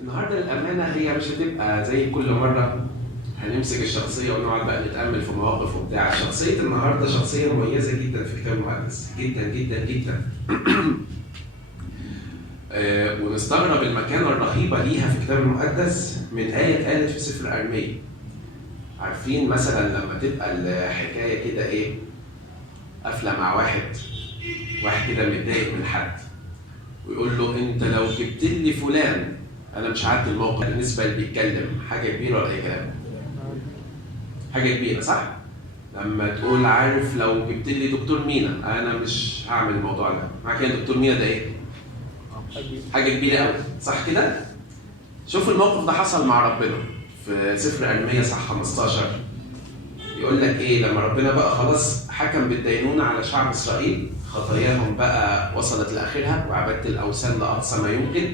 النهارده الامانه هي مش هتبقى زي كل مره هنمسك الشخصيه ونقعد بقى نتامل في مواقف وبتاع. شخصيه النهارده شخصيه مميزه جدا في الكتاب المقدس، جدا جدا جدا. ونستغرب المكانه الرهيبه ليها في الكتاب المقدس من ايه اتقالت في سفر ارميا. عارفين مثلا لما تبقى الحكايه كده ايه، قافله مع واحد كده متضايق من حد ويقول له انت لو جبت لي فلان، انا مش عارف الموقف بالنسبه اللي بيتكلم حاجه كبيره ولا اي كلام؟ حاجه كبيره صح؟ لما تقول عارف لو جبت لي دكتور مينا انا مش هعمل الموضوع ده، مع كده دكتور مينا ده ايه؟ حاجه كبيره قوي صح كده؟ شوف الموقف ده حصل مع ربنا في سفر ارميا صح 15. يقول لك ايه لما ربنا بقى خلاص حكم بالدينونه على شعب اسرائيل، خطاياهم بقى وصلت لاخرها وعباده الاوثان لاقصى ما يمكن،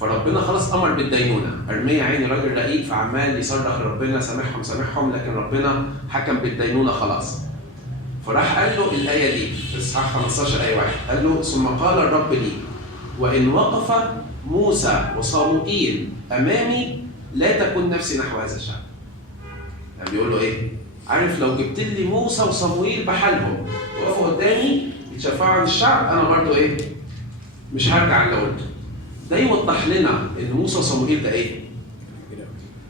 فربنا خلاص امر بالدينونه. ارميا عيني راجل رقيق فعمال يصرخ ربنا سامحهم، لكن ربنا حكم بالدينونه خلاص. فراح قال له الايه دي في اصحاح 15 ايه 1، قال له ثم قال الرب لي وان وقف موسى وصموئيل امامي لا تكن نفسي نحو هذا الشعب. يعني بيقول له ايه؟ عارف لو جبت لي موسى وصموئيل بحالهم وقفوا قدامي يتشفعوا عن الشعب، انا برضه ايه؟ مش هرجع عن اللي قلته. ده يوضح لنا ان موسى وصموئيل ده ايه؟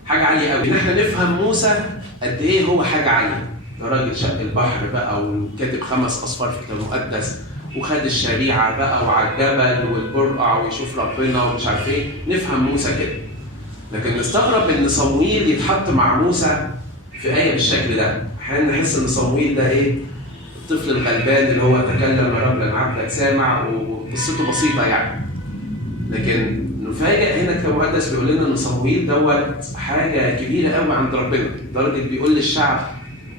حاجه عاليه قوي. ان احنا نفهم موسى قد ايه هو حاجه عاليه. ده راجل شق البحر بقى وكاتب 5 أسفار في الكتاب المقدس وخد الشريعه بقى وعلى الجبل والبرقع ويشوف ربنا ومش عارف ايه. نفهم موسى كده. لكن نستغرب ان صموئيل يتحط مع موسى في آية بالشكل ده. احيانا نحس ان صموئيل ده ايه؟ الطفل الغلبان اللي هو تكلم يا رب لأن عبدك سامع وقصته بسيطة يعني. لكن نفاجئ هنا الكتاب المقدس بيقول لنا ان صموئيل دوت حاجة كبيرة قوي عند ربنا، لدرجة بيقول للشعب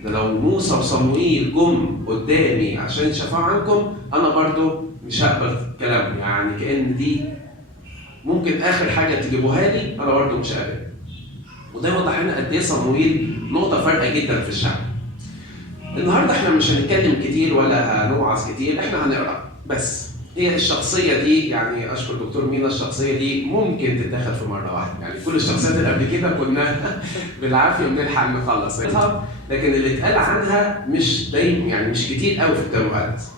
ده لو موسى وصموئيل جم قدامي عشان يشفعوا عنكم انا برضو مش هقبل كلامه. يعني كأن دي ممكن اخر حاجة تجيبوها لي انا برضو مش هقبل. وده يوضح لنا قد ايه صموئيل نقطة فارقة جدا في الشعب. النهارده احنا مش هنتكلم كتير ولا هنوعظ كتير، احنا هنقرا بس. هي الشخصية دي يعني اشكر دكتور مينا، الشخصية دي ممكن تتدخل في مرة واحدة، يعني كل الشخصيات اللي قبل كده كنا بالعافية بنلحق نخلص، لكن اللي اتقال عنها مش دايما يعني مش كتير قوي في الكتاب المقدس.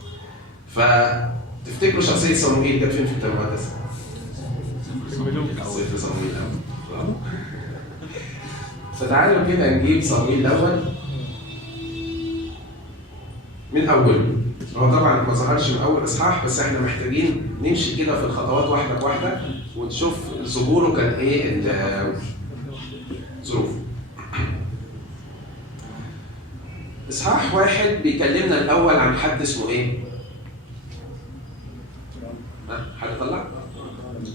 فتفتكروا شخصية صموئيل جت فين في الكتاب المقدس؟ سفر صموئيل الأول. فتعالوا كده نجيب صموئيل الأول من أوله. هو طبعا ما ظهرش من أول إصحاح، بس إحنا محتاجين نمشي كده في الخطوات واحدة بواحدة ونشوف ظهوره كان إيه الظروف. إصحاح 1 بيكلمنا الأول عن حد اسمه إيه؟ حد طلع؟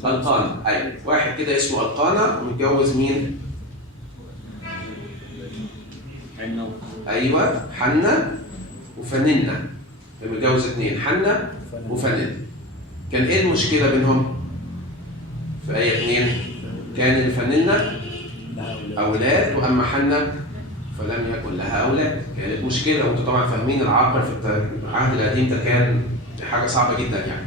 القانا. أيوه، واحد كده اسمه القانا ومتجوز مين؟ ايوه حنة وفننة. متجوز 2 حنة وفننة. كان ايه المشكلة بينهم؟ في آية 2 كان لفننة أولاد وأما حنة فلم يكن لها أولاد. كانت مشكلة، وانتم طبعا فاهمين العقل في العهد القديم ده كان حاجة صعبة جدا يعني.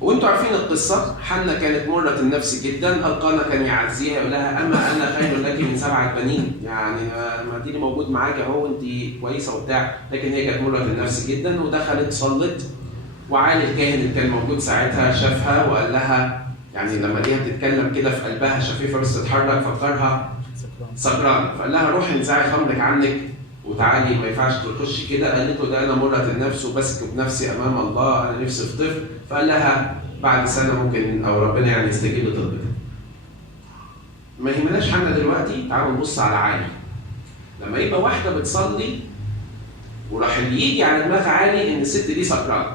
وانتوا عارفين القصة، حنة كانت مرة النفس جدا، القانا كان يعزيها يقول لها أما أنا خير لك من 7 بنين، يعني ما ديني موجود معاك اهو انت كويسة وبتاع. لكن هي كانت مرة النفس جدا ودخلت صلت، وعالي الكاهن اللي كان موجود ساعتها شافها وقال لها يعني لما ليها بتتكلم كده في قلبها شفيفة بس تتحرك فكرها سكران، فقال لها روحي انزعي خمرك عنك وتعالي ما ينفعش تخشي كده. قالت له ده انا مرة النفس وبسكب نفسي امام الله، انا نفسي في طفل. فقال لها بعد سنة ممكن او ربنا يعني يستجيب لطلبك. ما يهمناش حنا دلوقتي، تعالوا نبص على عالي. لما يبقى واحدة بتصلي وراح اللي يجي على دماغ عالي ان الست دي سكرانة،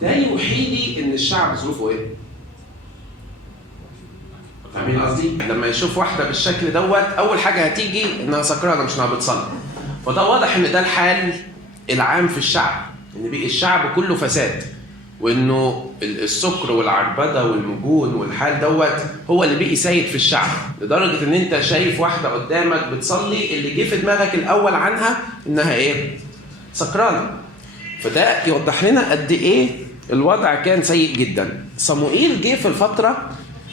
ده يوحي لي ان الشعب ظروفه ايه؟ فاهمين قصدي؟ لما يشوف واحدة بالشكل دوت أول حاجة هتيجي إنها سكرانة مش إنها بتصلي. فده واضح إن ده الحال العام في الشعب، إن بقى الشعب كله فساد، وإنه السكر والعربدة والمجون والحال دوت هو اللي بقي سيد في الشعب، لدرجة إن أنت شايف واحدة قدامك بتصلي اللي جه في دماغك الأول عنها إنها إيه؟ سكرانة. فده يوضح لنا قد إيه الوضع كان سيء جدا. صموئيل جه في الفترة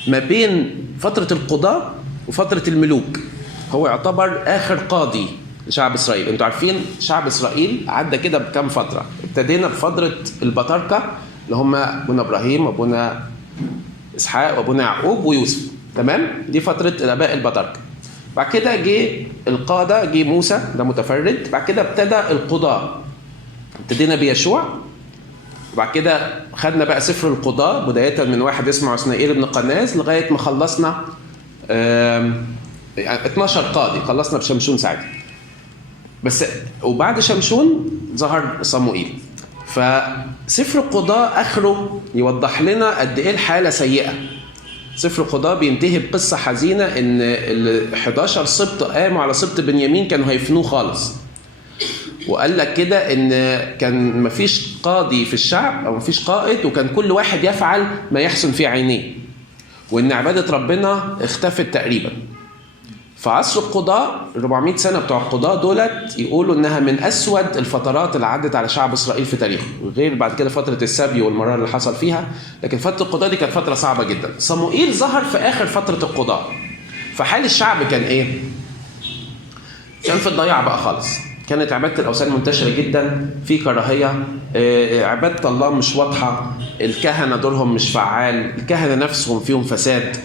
ما بين فترة القضاء وفترة الملوك. هو يعتبر آخر قاضي لشعب إسرائيل. انتوا عارفين شعب إسرائيل عدى كده بكام فترة؟ ابتدينا بفترة البطاركة اللي هم أبونا إبراهيم وأبونا إسحاق وأبونا يعقوب ويوسف، تمام؟ دي فترة الآباء البطاركة. بعد كده جه القادة، جه موسى ده متفرد. بعد كده ابتدى القضاء، ابتدينا بيشوع. وبعد كده خدنا بقى سفر القضاء بداية من واحد اسمه عثنائيل بن قناز لغاية ما خلصنا 12 قاضي، خلصنا بشمشون ساعتها. بس وبعد شمشون ظهر صموئيل. فسفر القضاء آخره يوضح لنا قد إيه الحالة سيئة. سفر القضاء بينتهي بقصة حزينة إن ال 11 سبط قاموا على سبط بنيامين كانوا هيفنوه خالص. وقال لك كده إن كان مفيش قاضي في الشعب أو مفيش قائد، وكان كل واحد يفعل ما يحسن في عينيه، وإن عبادة ربنا اختفت تقريبا. فعصر القضاء 400 سنة بتوع القضاء دولت يقولوا إنها من أسود الفترات اللي عدت على شعب إسرائيل في تاريخه، وغير بعد كده فترة السبي والمرار اللي حصل فيها. لكن فترة القضاء دي كانت فترة صعبة جدا. صموئيل ظهر في آخر فترة القضاء. فحال الشعب كان إيه؟ كان في الضياع بقى خالص. كانت عبادة الأوثان منتشرة جدا، في كراهية، عبادة الله مش واضحة، الكهنة دورهم مش فعال، الكهنة نفسهم فيهم فساد،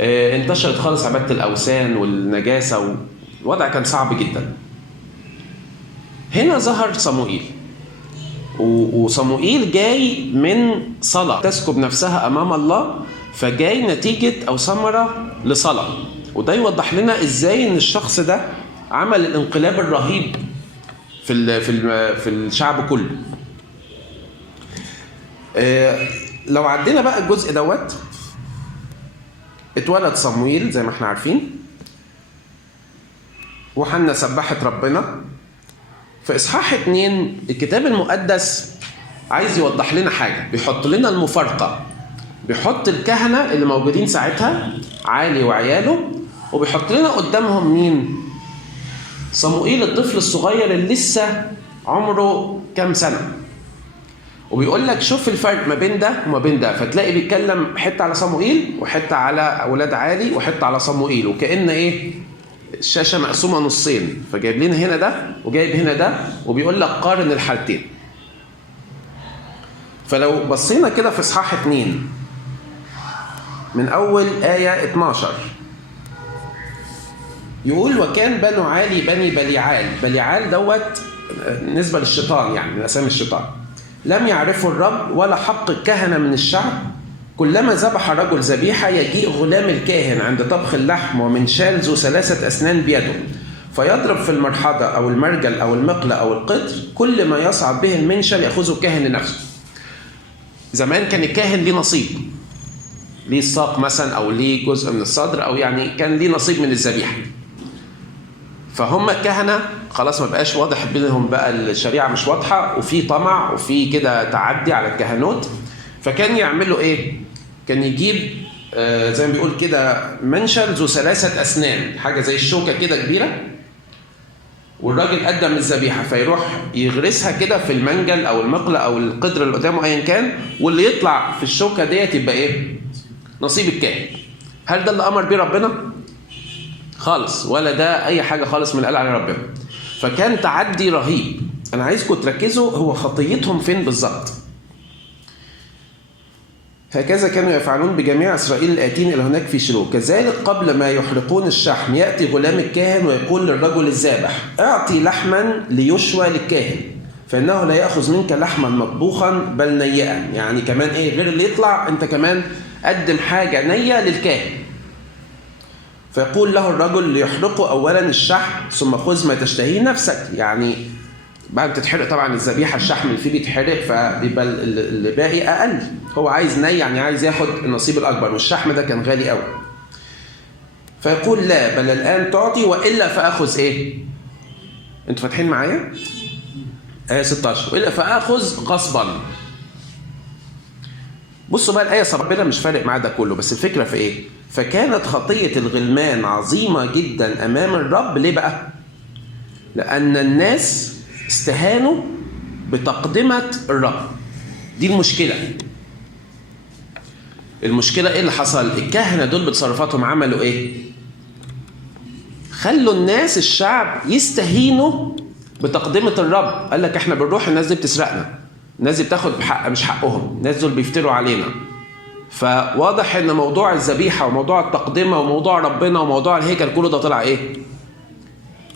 انتشرت خالص عبادة الأوثان والنجاسة، والوضع كان صعب جدا. هنا ظهر صموئيل، وصموئيل جاي من صلاة تسكب نفسها أمام الله، فجاي نتيجة أو ثمرة لصلاة. وده يوضح لنا إزاي إن الشخص ده عمل الانقلاب الرهيب في الشعب كله. لو عدينا بقى الجزء دوت، اتولد صموئيل زي ما احنا عارفين، وحنا سبحت ربنا. في إصحاح 2 الكتاب المقدس عايز يوضح لنا حاجة، بيحط لنا المفارقة، بيحط الكهنة اللي موجودين ساعتها عالي وعياله، وبيحط لنا قدامهم مين؟ صموئيل الطفل الصغير اللي لسه عمره كام سنة. وبيقول لك شوف الفرق ما بين ده وما بين ده، فتلاقي بيتكلم حتة على صموئيل وحتة على أولاد عالي وحتة على صموئيل، وكأن إيه الشاشة مقسومة نصين، فجايب لنا هنا ده وجايب هنا ده، وبيقول لك قارن الحالتين. فلو بصينا كده في إصحاح 2 من أول آية 12 يقول وكان بنو عالي بني بليعال. بليعال دوت نسبة للشيطان، يعني من أسامي الشيطان. لم يعرفوا الرب ولا حق الكهنة من الشعب. كلما ذبح رجل ذبيحة يجيء غلام الكاهن عند طبخ اللحم ومنشال ذو 3 أسنان بيده، فيضرب في المرحضة أو المرجل أو المقلة أو القطر، كل ما يصعد به المنشل يأخذه الكاهن لنفسه. زمان كان الكاهن ليه نصيب، ليه الساق مثلا أو ليه جزء من الصدر، أو يعني كان ليه نصيب من الذبيحة. فهم الكهنة خلاص ما بقاش واضح بينهم، بقى الشريعة مش واضحة، وفي طمع وفي كده تعدي على الكهنوت. فكان يعملوا ايه؟ كان يجيب زي ما بيقول كده منشل ذو 3 أسنان، حاجة زي الشوكة كده كبيرة، والراجل قدم الذبيحة فيروح يغرسها كده في المنجل أو المقلة أو القدر اللي قدامه أيا كان، واللي يطلع في الشوكة ديت يبقى ايه؟ نصيب الكاهن. هل ده اللي أمر بيه ربنا؟ خالص، ولا ده أي حاجة خالص من اللي قال عليه ربنا. فكان تعدي رهيب. أنا عايزكم تركزوا هو خطيتهم فين بالظبط. هكذا كانوا يفعلون بجميع إسرائيل الآتين إلى هناك في شيلو. كذلك قبل ما يحرقون الشحم يأتي غلام الكاهن ويقول للرجل الذابح أعطي لحما ليشوى للكاهن، فإنه لا يأخذ منك لحما مطبوخا بل نيئا. يعني كمان إيه غير اللي يطلع، أنت كمان قدم حاجة نية للكاهن. فيقول له الرجل ليحرقه أولا الشحم ثم خذ ما تشتهيه نفسك. يعني بعد تتحرق طبعا الذبيحة الشحم اللي فيه بيتحرق، فبيبقى اللي باقي أقل. هو عايز ني، يعني عايز ياخد النصيب الأكبر، والشحم ده كان غالي قوي. فيقول لا بل الآن تعطي وإلا فأخذ إيه؟ أنتوا فاتحين معايا؟ آية 16 وإلا فأخذ غصبا. بصوا بقى الآية ربنا مش فارق معاه ده كله، بس الفكرة في إيه؟ فكانت خطية الغلمان عظيمة جدا أمام الرب. ليه بقى؟ لأن الناس استهانوا بتقدمة الرب. دي المشكلة. المشكلة ايه اللي حصل؟ الكهنة دول بتصرفاتهم عملوا ايه؟ خلوا الناس الشعب يستهينوا بتقدمة الرب. قال لك احنا بنروح الناس دي بتسرقنا، الناس دي بتاخد بحق مش حقهم، الناس دول بيفتروا علينا. فواضح ان موضوع الذبيحة وموضوع التقدمة وموضوع ربنا وموضوع الهيكل كله ده طلع ايه؟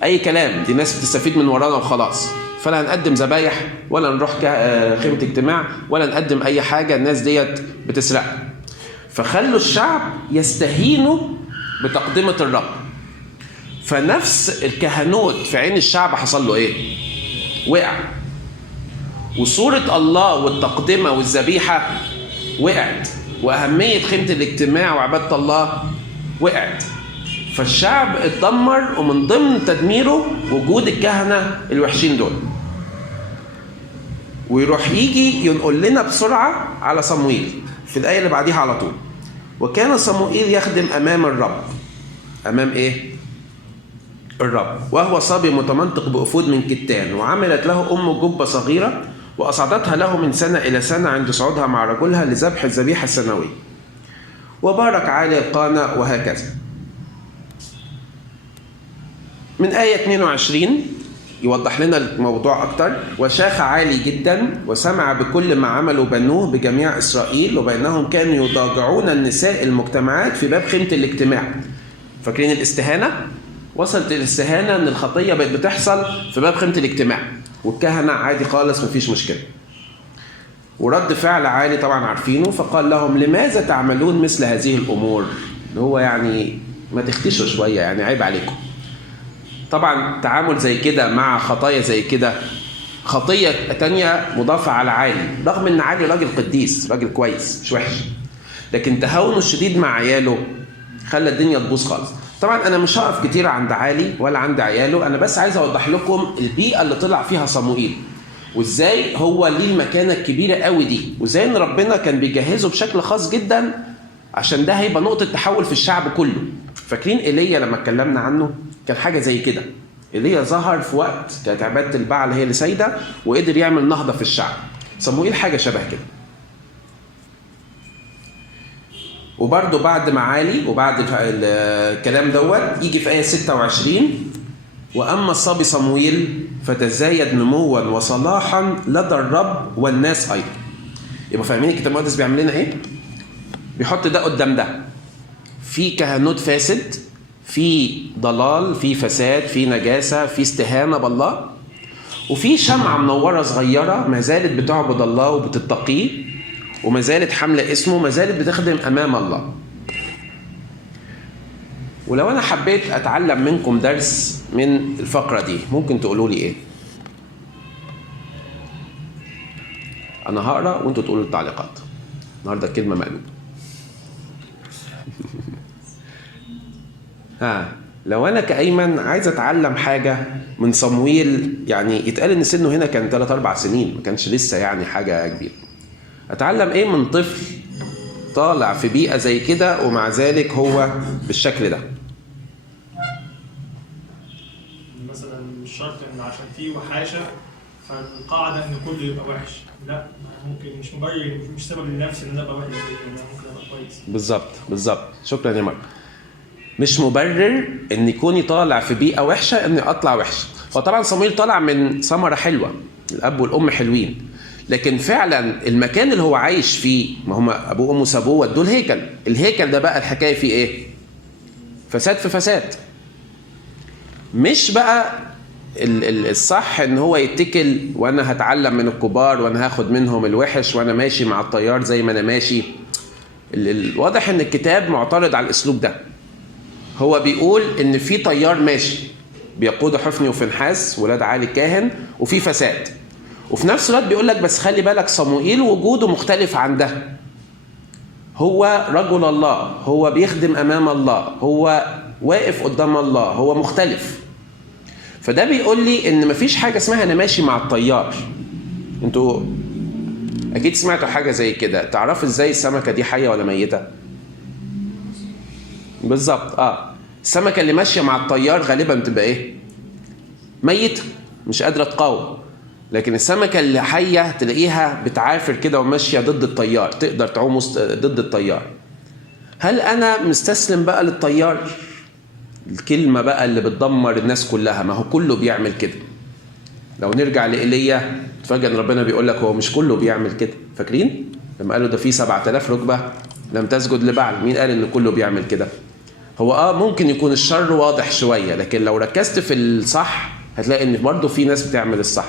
اي كلام، دي ناس بتستفيد من ورانا وخلاص. فلا هنقدم ذبايح ولا نروح خيمة اجتماع ولا نقدم اي حاجة، الناس ديت بتسرقنا. فخلوا الشعب يستهينوا بتقدمة الرب. فنفس الكهنوت في عين الشعب حصل له ايه؟ وقع. وصورة الله والتقدمة والذبيحة وقعت، وأهمية خيمة الاجتماع وعبادة الله وقعت. فالشعب اتدمر، ومن ضمن تدميره وجود الكهنة الوحشين دول. ويروح يجي ينقل لنا بسرعة على صموئيل في الآية اللي بعديها على طول. وكان صموئيل يخدم أمام الرب. أمام إيه؟ الرب. وهو صبي متمنطق بأفود من كتان، وعملت له أمه جبة صغيرة وأصعدتها له من سنة إلى سنة عند صعودها مع رجلها لذبح الذبيحة السنوية. وبارك عالي القانة، وهكذا. من آية 22 يوضح لنا الموضوع أكتر. وشاخ عالي جدا وسمع بكل ما عملوا بنوه بجميع إسرائيل، وبينهم كانوا يضاجعون النساء المجتمعات في باب خيمة الاجتماع. فاكرين الاستهانة؟ وصلت الاستهانة ان الخطية بقت بتحصل في باب خيمة الاجتماع، والكهنة عادي خالص مفيش مشكلة. ورد فعل عالي طبعا عارفينه، فقال لهم لماذا تعملون مثل هذه الأمور؟ اللي هو يعني ما تختشوا شوية، يعني عيب عليكم. طبعا تعامل زي كده مع خطايا زي كده خطية تانية مضافة على عالي، رغم ان عالي راجل قديس، راجل كويس مش وحش، لكن تهاونه الشديد مع عياله خلى الدنيا تبوظ خالص. طبعا انا مش هقف كتير عند عالي ولا عند عياله، انا بس عايز اوضح لكم البيئة اللي طلع فيها صموئيل، وازاي هو ليه المكانة الكبيرة قوي دي، وازاي ان ربنا كان بيجهزه بشكل خاص جدا عشان ده هيبقى نقطة تحول في الشعب كله. فاكرين ايليا لما اتكلمنا عنه كان حاجة زي كده. ايليا ظهر في وقت كانت عبادة البعل هي اللي سايدة، وقدر يعمل نهضة في الشعب. صموئيل حاجة شبه كده. وبرضه بعد معالي وبعد الكلام دوت يجي في آية 26: وأما الصبي صموئيل فتزايد نموا وصلاحا لدى الرب والناس أيضا. يبقى فاهمين الكتاب المقدس بيعمل لنا إيه؟ بيحط ده قدام ده. في كهنوت فاسد، في ضلال، في فساد، في نجاسة، في استهانة بالله، وفي شمعة منورة صغيرة ما زالت بتعبد الله وبتتقيه، وما زالت حاملة اسمه، ما زالت بتخدم أمام الله. ولو أنا حبيت أتعلم منكم درس من الفقرة دي ممكن تقولوا لي إيه؟ أنا هقرأ وأنتوا تقولوا التعليقات. النهاردة الكلمة مقلوبة. لو أنا كأيمن عايز أتعلم حاجة من صموئيل، يعني يتقال إن سنه هنا كان 3-4 سنين، ما كانش لسه يعني حاجة كبيرة. أتعلم إيه من طفل طالع في بيئة زي كده ومع ذلك هو بالشكل ده؟ مثلا مش شرط إن عشان فيه وحاشة فالقاعدة إن كله يبقى وحش، لا، ممكن مش مبرر، مش سبب لنفسي إن أنا أبقى وحش، ممكن أبقى كويس. بالظبط. شكرا يا مرة. مش مبرر إن يكوني طالع في بيئة وحشة إني أطلع وحش. فطبعا صموئيل طالع من ثمرة حلوة، الأب والأم حلوين، لكن فعلا المكان اللي هو عايش فيه، ما هم ابوه وامه سابوه ودوه الهيكل ده بقى الحكايه فيه ايه؟ فساد في فساد. مش بقى الصح ان هو يتكل وانا هتعلم من الكبار وانا هاخد منهم الوحش وانا ماشي مع التيار زي ما انا ماشي. الواضح ان الكتاب معترض على الاسلوب ده. هو بيقول ان في تيار ماشي بيقود حفني وفنحاس ولاد عالي الكاهن، وفي فساد، وفي نفس الوقت بيقول لك بس خلي بالك صموئيل وجوده مختلف عن ده. هو رجل الله، هو بيخدم أمام الله، هو واقف قدام الله، هو مختلف. فده بيقول لي إن مفيش حاجة اسمها أنا ماشي مع التيار. انتوا أكيد سمعتوا حاجة زي كده. تعرفوا إزاي السمكة دي حية ولا ميتة؟ بالظبط. السمكة اللي ماشية مع التيار غالبا بتبقى إيه؟ ميتة، مش قادرة تقاوم. لكن السمكة اللي حية تلاقيها بتعافر كده وماشية ضد التيار، تقدر تعوم ضد التيار. هل أنا مستسلم بقى للتيار؟ الكلمة بقى اللي بتدمر الناس كلها، ما هو كله بيعمل كده. لو نرجع لإيليا تفاجئ ان ربنا بيقول لك هو مش كله بيعمل كده. فاكرين لما قالوا ده في 7000 ركبة لم تسجد لبعل؟ مين قال ان كله بيعمل كده؟ هو ممكن يكون الشر واضح شوية، لكن لو ركزت في الصح هتلاقي ان برضه في ناس بتعمل الصح.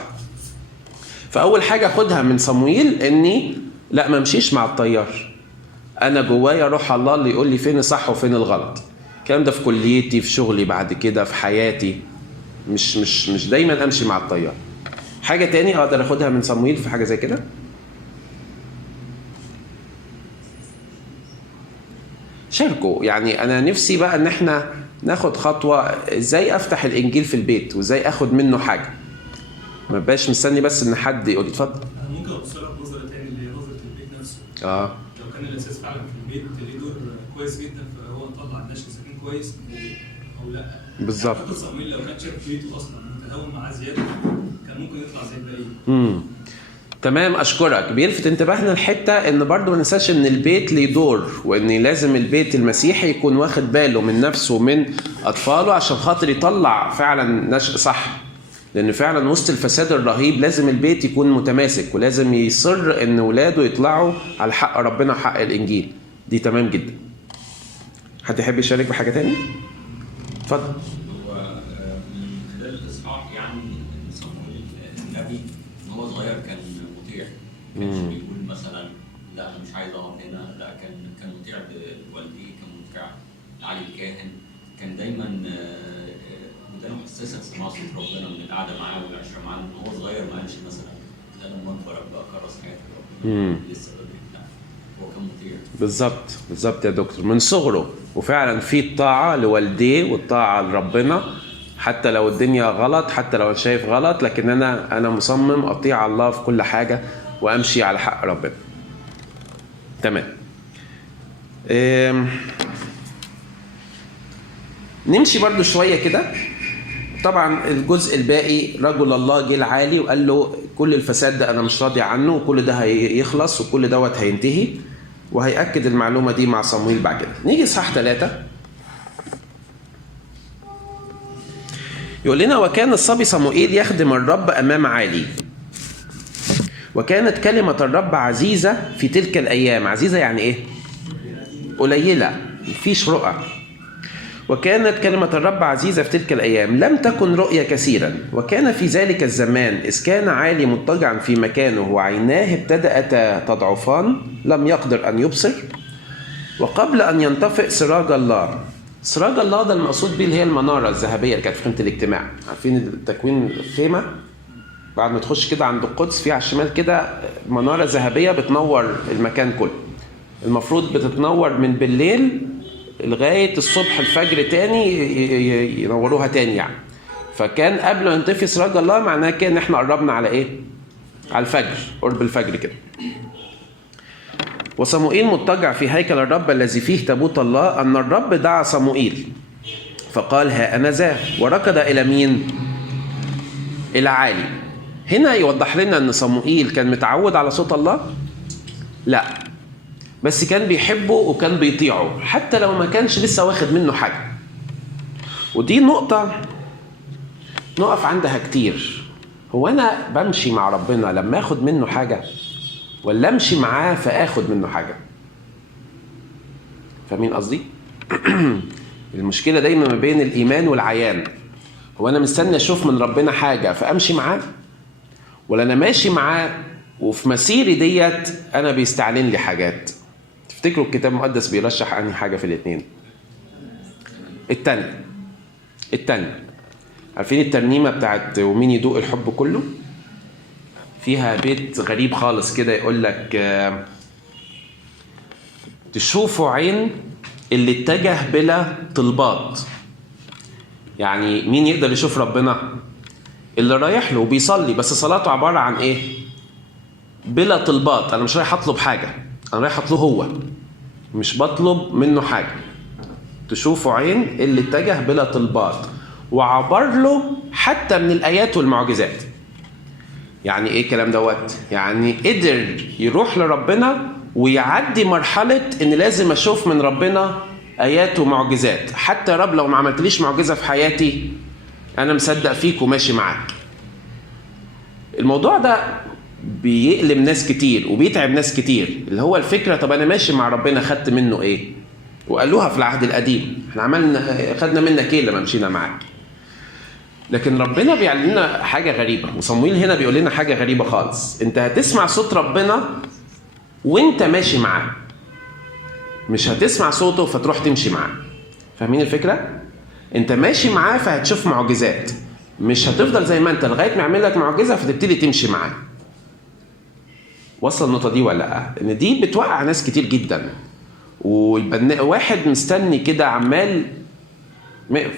فأول حاجة خدها من صموئيل اني لا ما امشيش مع التيار. انا جوايا روح الله اللي يقول لي فين الصح وفين الغلط. الكلام ده في كليتي، في شغلي، بعد كده في حياتي. مش دايما امشي مع التيار. حاجة تاني اقدر اخدها من صموئيل في حاجة زي كده، شاركوا. يعني انا نفسي بقى ان احنا ناخد خطوة ازاي افتح الانجيل في البيت وازاي اخد منه حاجة. ما بقاش مستني بس ان حد يقول لي اتفضل. انا ممكن ابص لها بنظره تاني اللي هي نظره البيت نفسه. لو كان الاساس فعلا في البيت ليه دور كويس جدا، فهو طلع الناشئ اذا كان كويس او لا. بالظبط. يعني صموئيل لو كان شاف بيته اصلا متهاون معاه زياده كان ممكن يطلع زي الباقيين. تمام، اشكرك. بيلفت انتباهنا الحته ان برضو ما ننساش ان البيت ليه دور، وان لازم البيت المسيحي يكون واخد باله من نفسه ومن اطفاله عشان خاطر يطلع فعلا نشء صح. لان فعلا وسط الفساد الرهيب لازم البيت يكون متماسك، ولازم يصر ان ولاده يطلعوا على حق ربنا وحق الانجيل. دي تمام جدا. حد يحب يشارك بحاجه تاني؟ اتفضل. هو من خلال الاصحاح يعني صموئيل النبي وهو صغير كان مطيع، ما كانش بيقول مثلا لا انا مش عايز اقعد هنا، لا كان مطيع لوالديه، كان مطيع لعلي الكاهن، كان دايما ودانه حساسه لسماع صوت ربنا من القعده معاه والعشره معاه. من هو صغير ما قالش مثلا لا لما اكبر ابقى اكرس حياتي ربنا لسه بدري، لا هو كان مطيع. بالظبط يا دكتور، من صغره. وفعلا في الطاعه لوالديه والطاعه لربنا، حتى لو الدنيا غلط، حتى لو شايف غلط، لكن انا مصمم اطيع الله في كل حاجه وامشي على حق ربنا. تمام. نمشي برضو شويه كده. طبعا الجزء الباقي رجل الله جه العالي وقال له كل الفساد ده انا مش راضي عنه، وكل ده هيخلص وكل دوت هينتهي، وهيأكد المعلومه دي مع صموئيل بعد كده. نيجي اصحاح 3 يقول لنا وكان الصبي صموئيل يخدم الرب امام عالي، وكانت كلمه الرب عزيزه في تلك الايام. عزيزه يعني ايه؟ قليله، مفيش رؤى. وكانت كلمة الرب عزيزة في تلك الأيام، لم تكن رؤيا كثيرا. وكان في ذلك الزمان إذ كان عالي مضطجعا في مكانه وعيناه ابتدأتا تضعفان لم يقدر أن يبصر، وقبل أن ينطفئ سراج الله. سراج الله ده المقصود به اللي هي المنارة الذهبية اللي كانت في خيمة الاجتماع. عارفين التكوين الخيمة بعد ما تخش كده عند القدس في على الشمال كده منارة ذهبية بتنور المكان كله. المفروض بتتنور من بالليل لغاية الصبح الفجر تاني ينوروها تاني يعني. فكان قبل ما ينطفي سراج الله معناه كده ان احنا قربنا على ايه؟ على الفجر، قرب الفجر كده. وصموئيل مضطجع في هيكل الرب الذي فيه تابوت الله، ان الرب دعا صموئيل فقال ها انا ذا، وركض الى مين؟ الى عالي. هنا يوضح لنا ان صموئيل كان متعود على صوت الله؟ لا، بس كان بيحبه وكان بيطيعه حتى لو ما كانش لسه واخد منه حاجة. ودي نقطة نقف عندها كتير. هو أنا بمشي مع ربنا لما أخد منه حاجة، ولا أمشي معاه فأخد منه حاجة؟ فاهمين قصدي؟ المشكلة دايما ما بين الإيمان والعيان. هو أنا مستني أشوف من ربنا حاجة فأمشي معاه، ولا أنا ماشي معاه وفي مسيري ديت أنا بيستعلن لي حاجات؟ تفتكروا الكتاب المقدس بيرشح أنهي حاجة في الاثنين؟ التاني. عارفين الترنيمة بتاعت ومين يدوق الحب كله؟ فيها بيت غريب خالص كده يقول لك تشوفوا عين اللي اتجه بلا طلبات. يعني مين يقدر يشوف ربنا؟ اللي رايح له وبيصلي، بس صلاته عبارة عن ايه؟ بلا طلبات. انا مش رايح اطلب حاجة، انا رايح اطلبه هو، مش بطلب منه حاجة. تشوفوا عين اللي اتجه بلا طلبات وعبر له حتى من الآيات والمعجزات. يعني ايه الكلام دوت؟ يعني قدر يروح لربنا ويعدي مرحلة ان لازم اشوف من ربنا ايات ومعجزات. حتى يا رب لو ما عملتليش معجزة في حياتي انا مصدق فيك وماشي معاك. الموضوع ده بيألم ناس كتير وبيتعب ناس كتير، اللي هو الفكرة طب انا ماشي مع ربنا خدت منه ايه؟ وقالوها في العهد القديم، احنا عملنا خدنا منك ايه لما مشينا معاك؟ لكن ربنا بيعلن لنا حاجة غريبة، وصمويل هنا بيقول لنا حاجة غريبة خالص. انت هتسمع صوت ربنا وانت ماشي معاه، مش هتسمع صوته فتروح تمشي معاه. فاهمين الفكرة؟ انت ماشي معاه فهتشوف معجزات، مش هتفضل زي ما انت لغاية ما يعمل لك معجزة فتبتدي تمشي معاه. وصل النقطة دي ولا لا؟ ان دي بتوقع ناس كتير جدا. واحد مستني كده عمال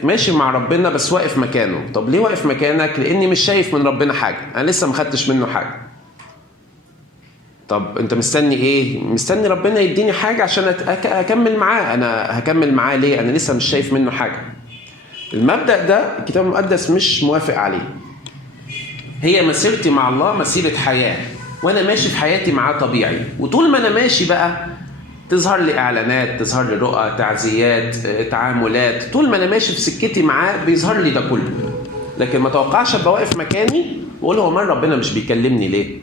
ماشي مع ربنا بس واقف مكانه. طب ليه واقف مكانك؟ لاني مش شايف من ربنا حاجة، انا لسه ما خدتش منه حاجة. طب انت مستني ايه؟ مستني ربنا يديني حاجة عشان اكمل معاه. انا هكمل معاه ليه؟ انا لسه مش شايف منه حاجة. المبدأ ده الكتاب المقدس مش موافق عليه. هي مسيرتي مع الله مسيرة حياة، وانا ماشي في حياتي معاه طبيعي، وطول ما انا ماشي بقى تظهر لي اعلانات، تظهر لي رؤى، تعزيات، تعاملات. طول ما انا ماشي في سكتي معاه بيظهر لي ده كله. لكن ما توقعش ابقى واقف مكاني واقول هو مال ربنا مش بيكلمني ليه؟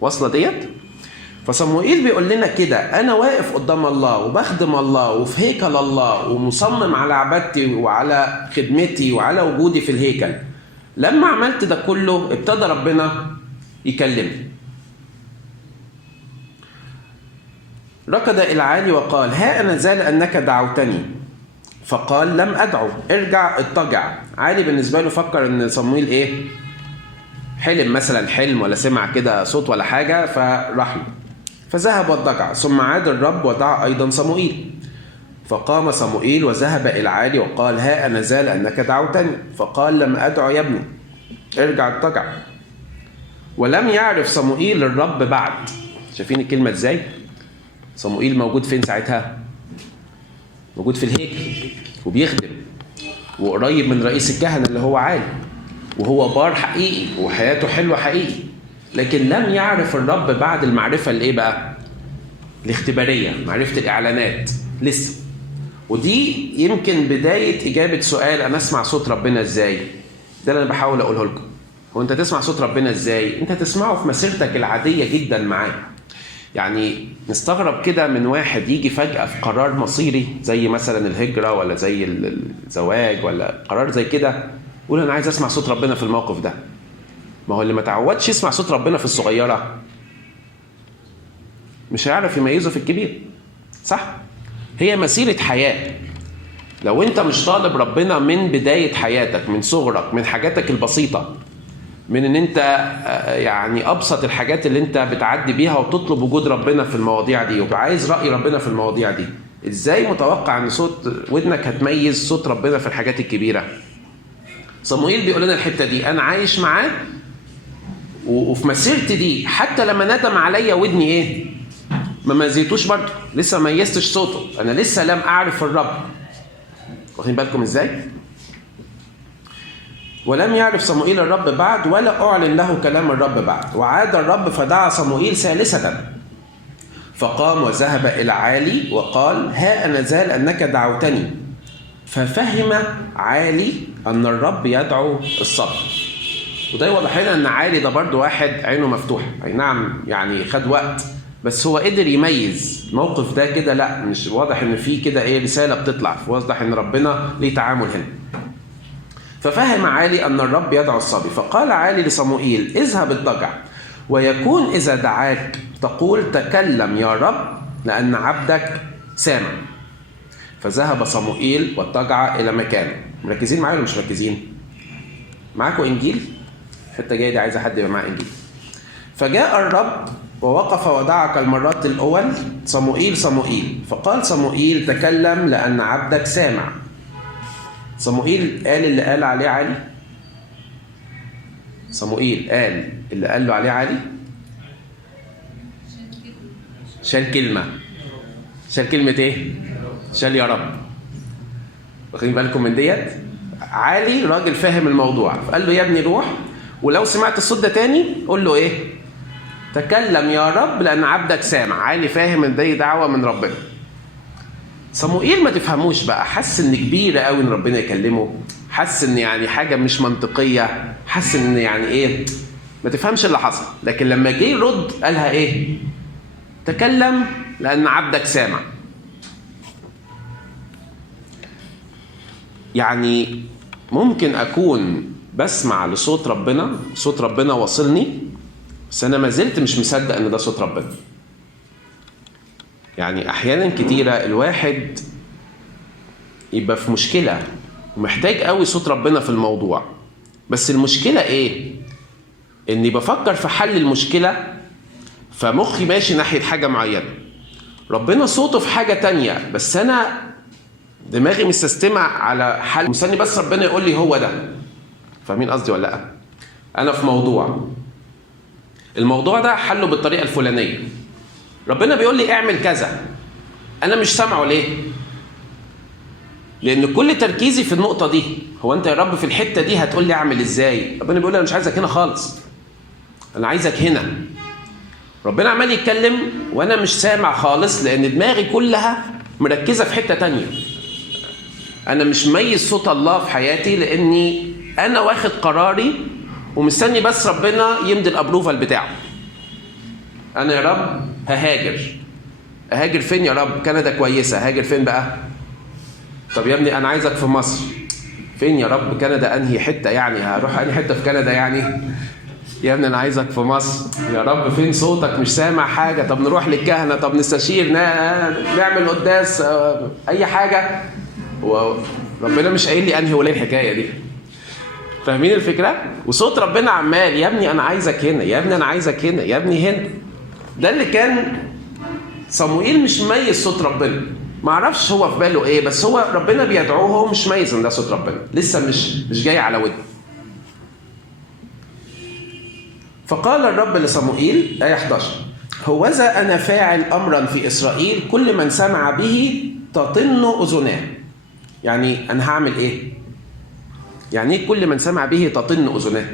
واصله ديت؟ فصموئيل بيقول لنا كده، انا واقف قدام الله وبخدم الله وفي هيكل الله ومصمم على عبادتي وعلى خدمتي وعلى وجودي في الهيكل. لما عملت ده كله ابتدى ربنا يكلمني. ركض إلى عالي وقال ها أنا زال أنك دعوتني. فقال لم أدعو، ارجع اضطجع. عالي بالنسبة له فكر أن صمويل إيه؟ حلم مثلا حلم، ولا سمع كده صوت ولا حاجة فراح له. فذهب واضطجع. ثم عاد الرب ودعا أيضا صموئيل. فقام صموئيل وذهب إلى عالي وقال ها أنا زال أنك دعوتني. فقال لم أدعو يا ابني، ارجع اضطجع. ولم يعرف صموئيل الرب بعد. شايفين الكلمة ازاي؟ صموئيل موجود فين ساعتها؟ موجود في الهيكل وبيخدم وقريب من رئيس الكهنة اللي هو عالي، وهو بار حقيقي وحياته حلوة حقيقي. لكن لم يعرف الرب بعد المعرفة الايه بقى؟ الاختبارية، معرفة الإعلانات لسه. ودي يمكن بداية إجابة سؤال أنا أسمع صوت ربنا إزاي؟ ده اللي أنا بحاول أقوله لكم. هو أنت تسمع صوت ربنا إزاي؟ أنت تسمعه في مسيرتك العادية جدا معاه. يعني نستغرب كده من واحد يجي فجأة في قرار مصيري زي مثلا الهجرة ولا زي الزواج ولا قرار زي كده، يقول أنا عايز أسمع صوت ربنا في الموقف ده. ما هو اللي ما تعودش يسمع صوت ربنا في الصغيرة مش هيعرف يميزه في الكبير، صح؟ هي مسيرة حياة. لو أنت مش طالب ربنا من بداية حياتك، من صغرك، من حاجاتك البسيطة، من ان انت يعني ابسط الحاجات اللي انت بتعدي بيها وتطلب وجود ربنا في المواضيع دي وعايز رأي ربنا في المواضيع دي، ازاي متوقع ان صوت ودنك هتميز صوت ربنا في الحاجات الكبيرة؟ صموئيل بيقول لنا الحتة دي، انا عايش معاه وفي مسيرتي دي حتى لما ندم عليا ودني ايه؟ ما ميزيتوش برضه، لسه ما ميزتش صوته، انا لسه لم اعرف الرب. واخدين بالكم ازاي؟ ولم يعرف صموئيل الرب بعد ولا أعلن له كلام الرب بعد. وعاد الرب فدعا صموئيل ثالثة. فقام وذهب إلى عالي وقال ها أنا زال أنك دعوتني. ففهم عالي أن الرب يدعو الصبر. وده يوضح لنا أن عالي ده برضو واحد عينه مفتوحة. أي نعم يعني خد وقت، بس هو قدر يميز الموقف ده كده. لا مش واضح أن فيه كده إيه رسالة بتطلع، واضح أن ربنا ليه تعامل هنا. ففهم عالي أن الرب يدعو الصبي. فقال عالي لصموئيل اذهب اضطجع، ويكون إذا دعاك تقول تكلم يا رب لأن عبدك سامع. فذهب صموئيل واضطجع إلى مكانه. مركزين معايا ولا مش مركزين؟ معاكم إنجيل؟ الحتة جاية دي عايزة حد يبقى معاه إنجيل. فجاء الرب ووقف ودعا كالمرات الأول صموئيل صموئيل. فقال صموئيل تكلم لأن عبدك سامع. صموئيل قال اللي قال عليه عالي. صموئيل قال اللي قال له عليه عالي. شال كلمة. شال كلمة ايه؟ شال يا رب. واخدين بالكم من ديت؟ عالي راجل فاهم الموضوع، فقال له يا ابني روح ولو سمعت الصوت ده تاني قول له ايه؟ تكلم يا رب لان عبدك سامع. عالي فاهم ان دي دعوه من ربنا. صموئيل ما تفهموش بقى، حس ان كبيره قوي ان ربنا يكلمه، حس ان يعني حاجه مش منطقيه، حس ان يعني ايه، ما تفهمش اللي حصل. لكن لما جه يرد قالها ايه؟ تكلم لان عبدك سامع. يعني ممكن اكون بسمع لصوت ربنا، صوت ربنا واصلني، بس انا ما زلت مش مصدق ان ده صوت ربنا. يعني احيانا كتيره الواحد يبقى في مشكله ومحتاج قوي صوت ربنا في الموضوع، بس المشكله ايه؟ اني بفكر في حل المشكله فمخي ماشي ناحيه حاجه معينه، ربنا صوته في حاجه تانية، بس انا دماغي مستستمع على حل، مستني بس ربنا يقول لي هو ده. فاهمين قصدي ولا لا؟ انا في الموضوع ده حله بالطريقه الفلانيه، ربنا بيقول لي اعمل كذا، انا مش سامعه. ليه؟ لان كل تركيزي في النقطه دي. هو انت يا رب في الحته دي هتقول لي اعمل ازاي؟ ربنا بيقول لي انا مش عايزك هنا خالص، انا عايزك هنا. ربنا عمال يتكلم وانا مش سامع خالص، لان دماغي كلها مركزه في حته تانية. انا مش مميز صوت الله في حياتي، لاني انا واخد قراري ومستني بس ربنا يمضي الابروفال بتاعه. انا يا رب ههاجر فين يا رب؟ كندا كويسه، هاجر فين بقى؟ طب يا ابني انا عايزك في مصر. فين يا رب؟ كندا انهي حته يعني؟ هروح انهي حته في كندا يعني؟ يا ابني انا عايزك في مصر. يا رب فين صوتك؟ مش سامع حاجه. طب نروح للكهنه، طب نستشير، نعمل قداس، اي حاجه. وربنا مش قايل لي انهي ولا الحكايه دي. فاهمين الفكره؟ وصوت ربنا عمال يا ابني انا عايزك هنا، يا ابني انا عايزك هنا، يا ابني هنا. ده اللي كان صموئيل مش مميز صوت ربنا. ما اعرفش هو في باله ايه، بس هو ربنا بيدعوه، هو مش مميز ان ده صوت ربنا، لسه مش جاي على ودنه. فقال الرب لصموئيل، آية 11: هوذا أنا فاعل أمرا في إسرائيل كل من سمع به تطن أذناه. يعني أنا هعمل إيه؟ يعني إيه كل من سمع به تطن أذناه؟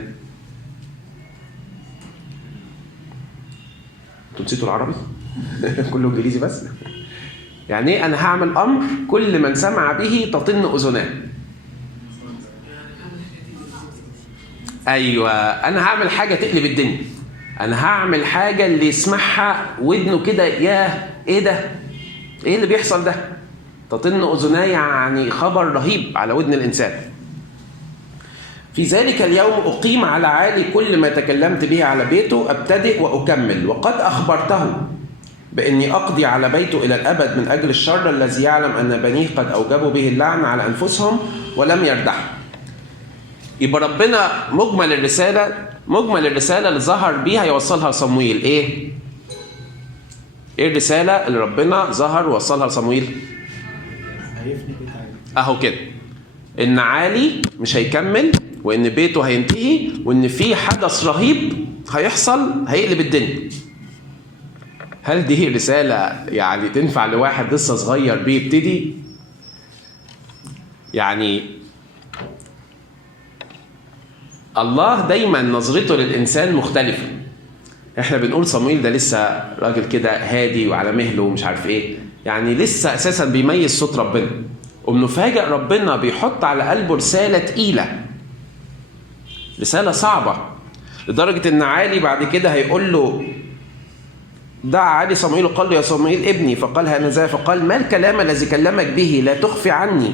أنتوا نسيتوا العربي؟ كله إنجليزي بس؟ يعني إيه أنا هعمل أمر كل من سمع به تطن أذناه؟ ايوه، انا هعمل حاجه تقلب الدنيا. انا هعمل حاجه اللي يسمعها ودنه كده، يا ايه ده؟ ايه اللي بيحصل ده؟ تطن اذناي، يعني خبر رهيب على ودن الانسان. في ذلك اليوم اقيم على عالي كل ما تكلمت به على بيته، ابتدئ واكمل، وقد اخبرته باني اقضي على بيته الى الابد من اجل الشر الذي يعلم ان بنيه قد اوجبوا به اللعن على انفسهم ولم يردحوا. يبقى ربنا مجمل الرسالة اللي ظهر بيها يوصلها لصموئيل. ايه الرسالة اللي ربنا ظهر ووصلها لصموئيل؟ اهو كده، ان عالي مش هيكمل، وان بيته هينتهي، وان في حدث رهيب هيحصل هيقلب الدنيا. هل دي رسالة يعني تنفع لواحد لسه صغير بيبتدي؟ يعني الله دايما نظرته للإنسان مختلفة. احنا بنقول صموئيل ده لسه راجل كده هادي وعلى مهله ومش عارف ايه، يعني لسه اساسا بيميز صوت ربنا، وبنفاجئ ربنا بيحط على قلبه رسالة تقيلة، رسالة صعبة، لدرجة ان عالي بعد كده هيقول له، دعا عالي صموئيل وقال له يا صموئيل ابني، فقال هانذا، فقال ما الكلام الذي كلمك به؟ لا تخفي عني،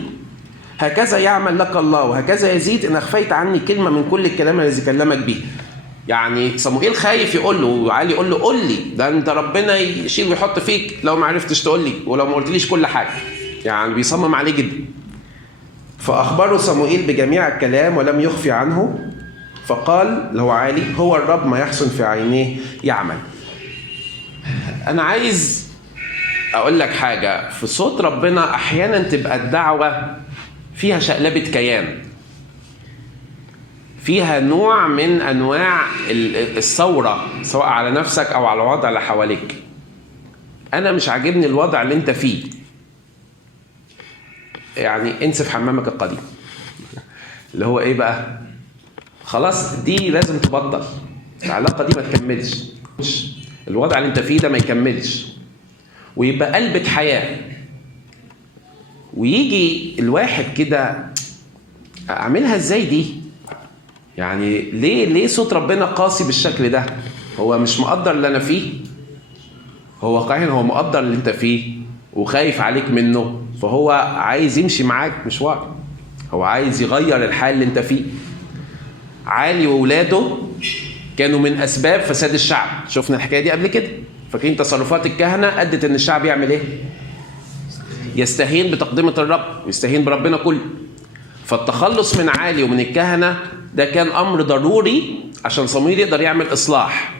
هكذا يعمل لك الله وهكذا يزيد ان اخفيت عني كلمه من كل الكلام الذي كلمك به. يعني صموئيل خايف يقول له، وعلي يقول له قول لي، ده انت ربنا يشيل ويحط فيك لو ما عرفتش تقول لي ولو ما قلتليش كل حاجه. يعني بيصمم عليه جدا. فاخبره صموئيل بجميع الكلام ولم يخفي عنه، فقال له عالي هو الرب ما يحسن في عينيه يعمل. انا عايز اقول لك حاجه، في صوت ربنا احيانا تبقى الدعوه فيها شقلبة كيان، فيها نوع من أنواع الثورة، سواء على نفسك أو على الوضع اللي حواليك. أنا مش عاجبني الوضع اللي أنت فيه، يعني انسف حمامك القديم. اللي هو إيه بقى؟ خلاص دي لازم تبطل، العلاقه دي ما تكملش، الوضع اللي انت فيه ده ما يكملش، ويبقى قلبة حياه. ويجي الواحد كده اعملها ازاي دي؟ يعني ليه صوت ربنا قاسي بالشكل ده؟ هو مش مقدر اللي انا فيه؟ هو قاهر، هو مقدر اللي انت فيه وخايف عليك منه، فهو عايز يمشي معاك مشوار، هو عايز يغير الحال اللي انت فيه. عالي وولاده كانوا من اسباب فساد الشعب، شفنا الحكايه دي قبل كده. فاكرين تصرفات الكهنه ادت ان الشعب يعمل ايه؟ يستهين بتقدمه الرب، يستهين بربنا كله. فالتخلص من عالي ومن الكهنه ده كان امر ضروري عشان صموئيل يقدر يعمل اصلاح.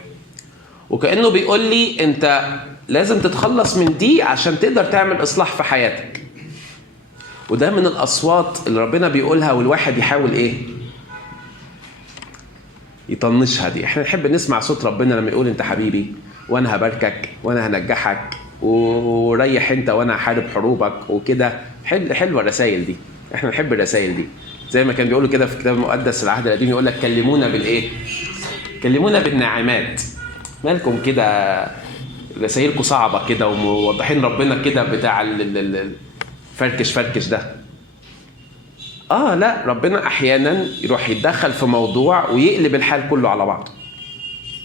وكانه بيقول لي انت لازم تتخلص من دي عشان تقدر تعمل اصلاح في حياتك. وده من الاصوات اللي ربنا بيقولها والواحد يحاول ايه؟ يطنشها دي. احنا نحب نسمع صوت ربنا لما يقول انت حبيبي وانا هباركك وانا هنجحك وريح انت وانا هحارب حروبك وكده. حلوه الرسائل دي، احنا نحب الرسائل دي. زي ما كان بيقولوا كده في الكتاب المقدس العهد القديم، يقول لك كلمونا بالايه؟ كلمونا بالنعمات. مالكم كده رسائلكم صعبه كده وموضحين ربنا كده بتاع فركش ده. لا، ربنا احيانا يروح يتدخل في موضوع ويقلب الحال كله على بعضه.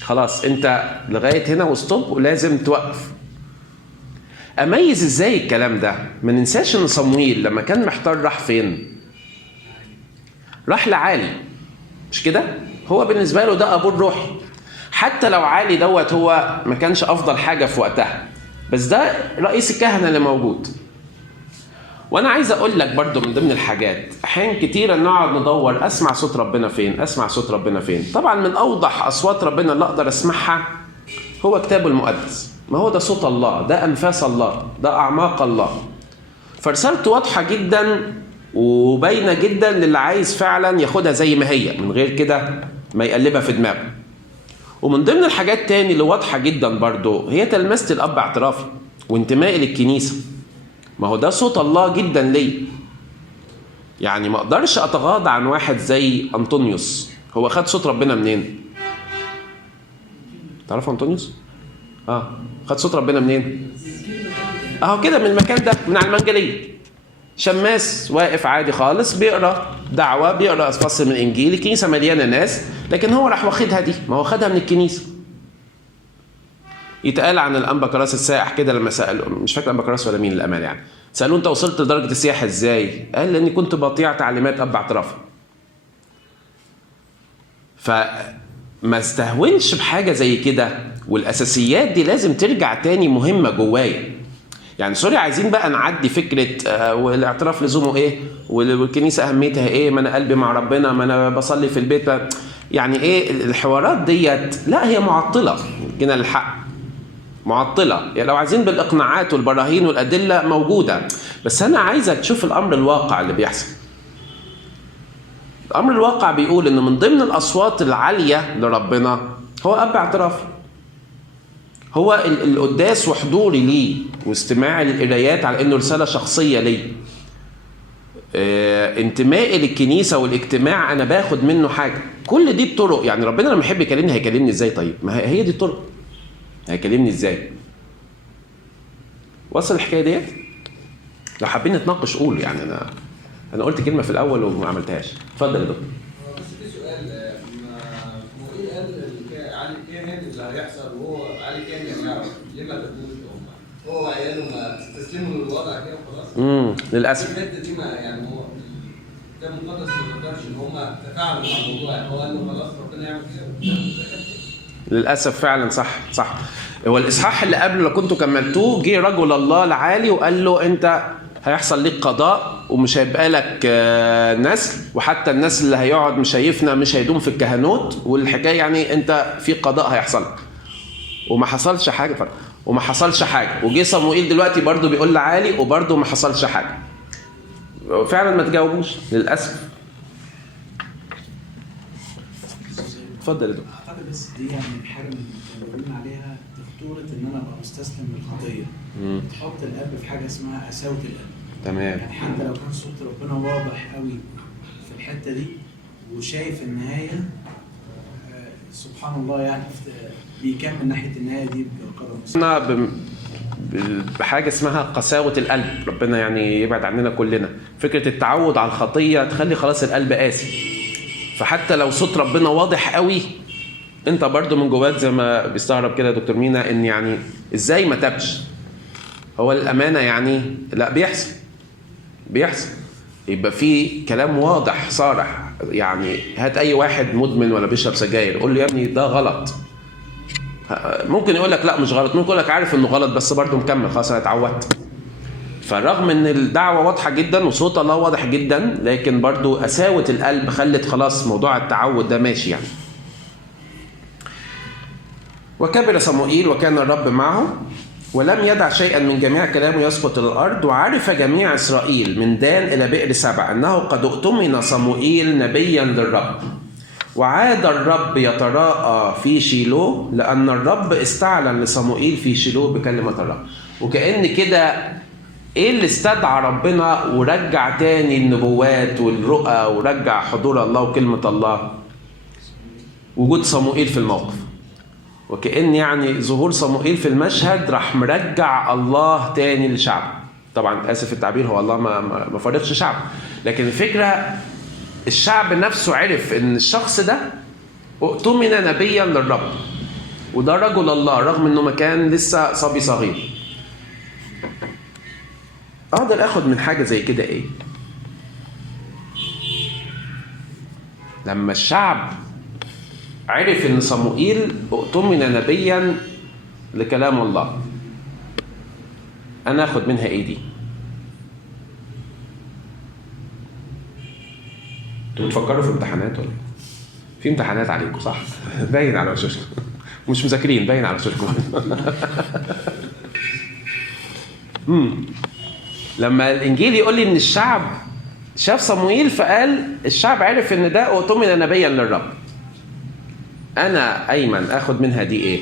خلاص انت لغايه هنا وستوب ولازم توقف. اميز ازاي الكلام ده؟ ما ننساش ان صموئيل لما كان محتار راح فين؟ راح لعالي، مش كده؟ هو بالنسبه له ده ابوه الروحي. حتى لو عالي دوت هو ما كانش افضل حاجه في وقتها، بس ده رئيس الكهنه اللي موجود. وانا عايز اقول لك برضو من ضمن الحاجات، احيان كتيره نقعد ندور اسمع صوت ربنا فين، اسمع صوت ربنا فين. طبعا من اوضح اصوات ربنا اللي اقدر اسمعها هو كتابه المقدس. ما هو ده صوت الله، ده انفاس الله، ده اعماق الله. فرسالته واضحه جدا وباينه جدا للي عايز فعلا ياخدها زي ما هي، من غير كده ما يقلبها في دماغه. ومن ضمن الحاجات تاني اللي واضحه جدا برضو هي تلمسه الاب اعترافي وانتمائي للكنيسه. ما هو ده صوت الله جدا لي. يعني ما اقدرش اتغاضى عن واحد زي انطونيوس. هو خد صوت ربنا منين؟ تعرفوا انطونيوس؟ خد صوت ربنا منين؟ اهو كده من المكان ده، من على المنجليه. شماس واقف عادي خالص بيقرا دعوه، بيقرا فصل من الانجيل، الكنيسه مليانه ناس، لكن هو راح واخدها دي. ما هو خدها من الكنيسه. يتقال عن الانبا كراس السائح كده لما سالوا، مش فاكر انبا كراس ولا مين للامانه يعني، سالوه انت وصلت لدرجه السياحه ازاي؟ قال لاني كنت بطيع تعليمات اب اعترافي. فما استهونش بحاجه زي كده، والاساسيات دي لازم ترجع تاني مهمه جوايا. يعني سوري، عايزين بقى نعدي فكره والاعتراف لزومه ايه والكنيسه اهميتها ايه، ما انا قلبي مع ربنا، ما انا بصلي في البيت، يعني ايه الحوارات ديت؟ لا، هي معطله. جينا للحق، معطله. يعني لو عايزين بالاقناعات والبراهين والادله موجوده، بس انا عايزك تشوف الامر الواقع اللي بيحصل. الامر الواقع بيقول ان من ضمن الاصوات العاليه لربنا هو اب اعترافي. هو القداس وحضوري ليه واستماعي للقرايات على انه رساله شخصيه ليه. انتمائي للكنيسه والاجتماع انا باخد منه حاجه. كل دي الطرق. يعني ربنا لما يحب يكلمني هيكلمني ازاي؟ طيب ما هي دي الطرق. هيكلمني ازاي؟ وصل الحكايه ديت؟ لو حابين نتناقش قولوا. يعني انا قلت كلمه في الاول وما عملتهاش. اتفضل يا دكتور. بس في سؤال، هو ايه قال علي كاهن اللي هيحصل وهو علي كاهن يعرف ليه ما تقولوش هو وعياله ما تستسلموا للوضع كده وخلاص؟ للاسف الحته دي ما يعني هو الكتاب المقدس ما ذكرش ان هم تفاعلوا مع الموضوع. يعني هو قال له خلاص ربنا يعمل كده. للاسف فعلا صح. هو الاصحاح اللي قبله لو كنتوا كملتوه، جه رجل الله العالي وقال له انت هيحصل ليك قضاء ومش هيبقى لك نسل، وحتى النسل اللي هيقعد مش هيفنى، مش هيدوم في الكهنوت، والحكايه يعني انت في قضاء هيحصل لك. وما حصلش حاجه. وجه صموئيل دلوقتي برضو بيقول لعالي وبرضو ما حصلش حاجه. فعلا ما تجاوبوش للاسف. اتفضل يا دكتور. اعتقد بس دي يعني حاجه من اللي بنقول عليها خطوره ان انا ابقى مستسلم للخطيه. تحط الاب في حاجه اسمها قساوه الاب. تمام. يعني حتى لو كان صوت ربنا واضح قوي في الحته دي، وشايف النهايه سبحان الله يعني بيكمل ناحيه النهايه دي بقدم احنا بحاجه اسمها قساوه القلب، ربنا يعني يبعد عننا كلنا. فكره التعود على الخطيه تخلي خلاص القلب قاسي، فحتى لو صوت ربنا واضح قوي انت برضو من جواك زي ما بيستغرب كده دكتور مينا ان يعني ازاي ما تبش. هو الامانه يعني لا بيحصل يبقى في كلام واضح صارح. يعني هات اي واحد مدمن ولا بيشرب سجاير قول له يا ابني ده غلط، ممكن يقول لك لا مش غلط، ممكن يقول لك عارف انه غلط بس برضه مكمل خلاص انا اتعودت. فرغم ان الدعوه واضحه جدا وصوت الله واضح جدا لكن برضه قساوه القلب خلت خلاص موضوع التعود ده ماشي يعني. وكبر صموئيل وكان الرب معه ولم يدع شيئا من جميع كلامه يسقط إلى الأرض. وعرف جميع إسرائيل من دان إلى بئر سبع أنه قد اؤتمن صموئيل نبيا للرب. وعاد الرب يتراءى في شيلو لأن الرب استعلن لصموئيل في شيلو بكلمة الرب. وكأن كده إيه اللي استدعى ربنا ورجع تاني النبوات والرؤى ورجع حضور الله وكلمة الله؟ وجود صموئيل في الموقف. وكأن يعني ظهور صموئيل في المشهد راح مرجع الله تاني لشعبه. طبعا آسف التعبير، هو الله ما فرقش شعبه، لكن الفكرة الشعب نفسه عرف ان الشخص ده اؤتمن نبيا للرب وده رجل الله رغم انه ما كان لسه صبي صغير. اقدر اخد من حاجة زي كده ايه؟ لما الشعب عرف ان صموئيل اؤتمن نبيا لكلام الله، انا اخد منها ايه دي؟ انتوا بتفكروا في امتحانات ولا في امتحانات عليكم صح؟ باين على وشوشكم مش مذاكرين، باين على وشوشكم. لما الانجيل يقول لي ان الشعب شاف صموئيل فقال الشعب عرف ان ده اؤتمن نبيا للرب، انا ايمن اخد منها دي ايه؟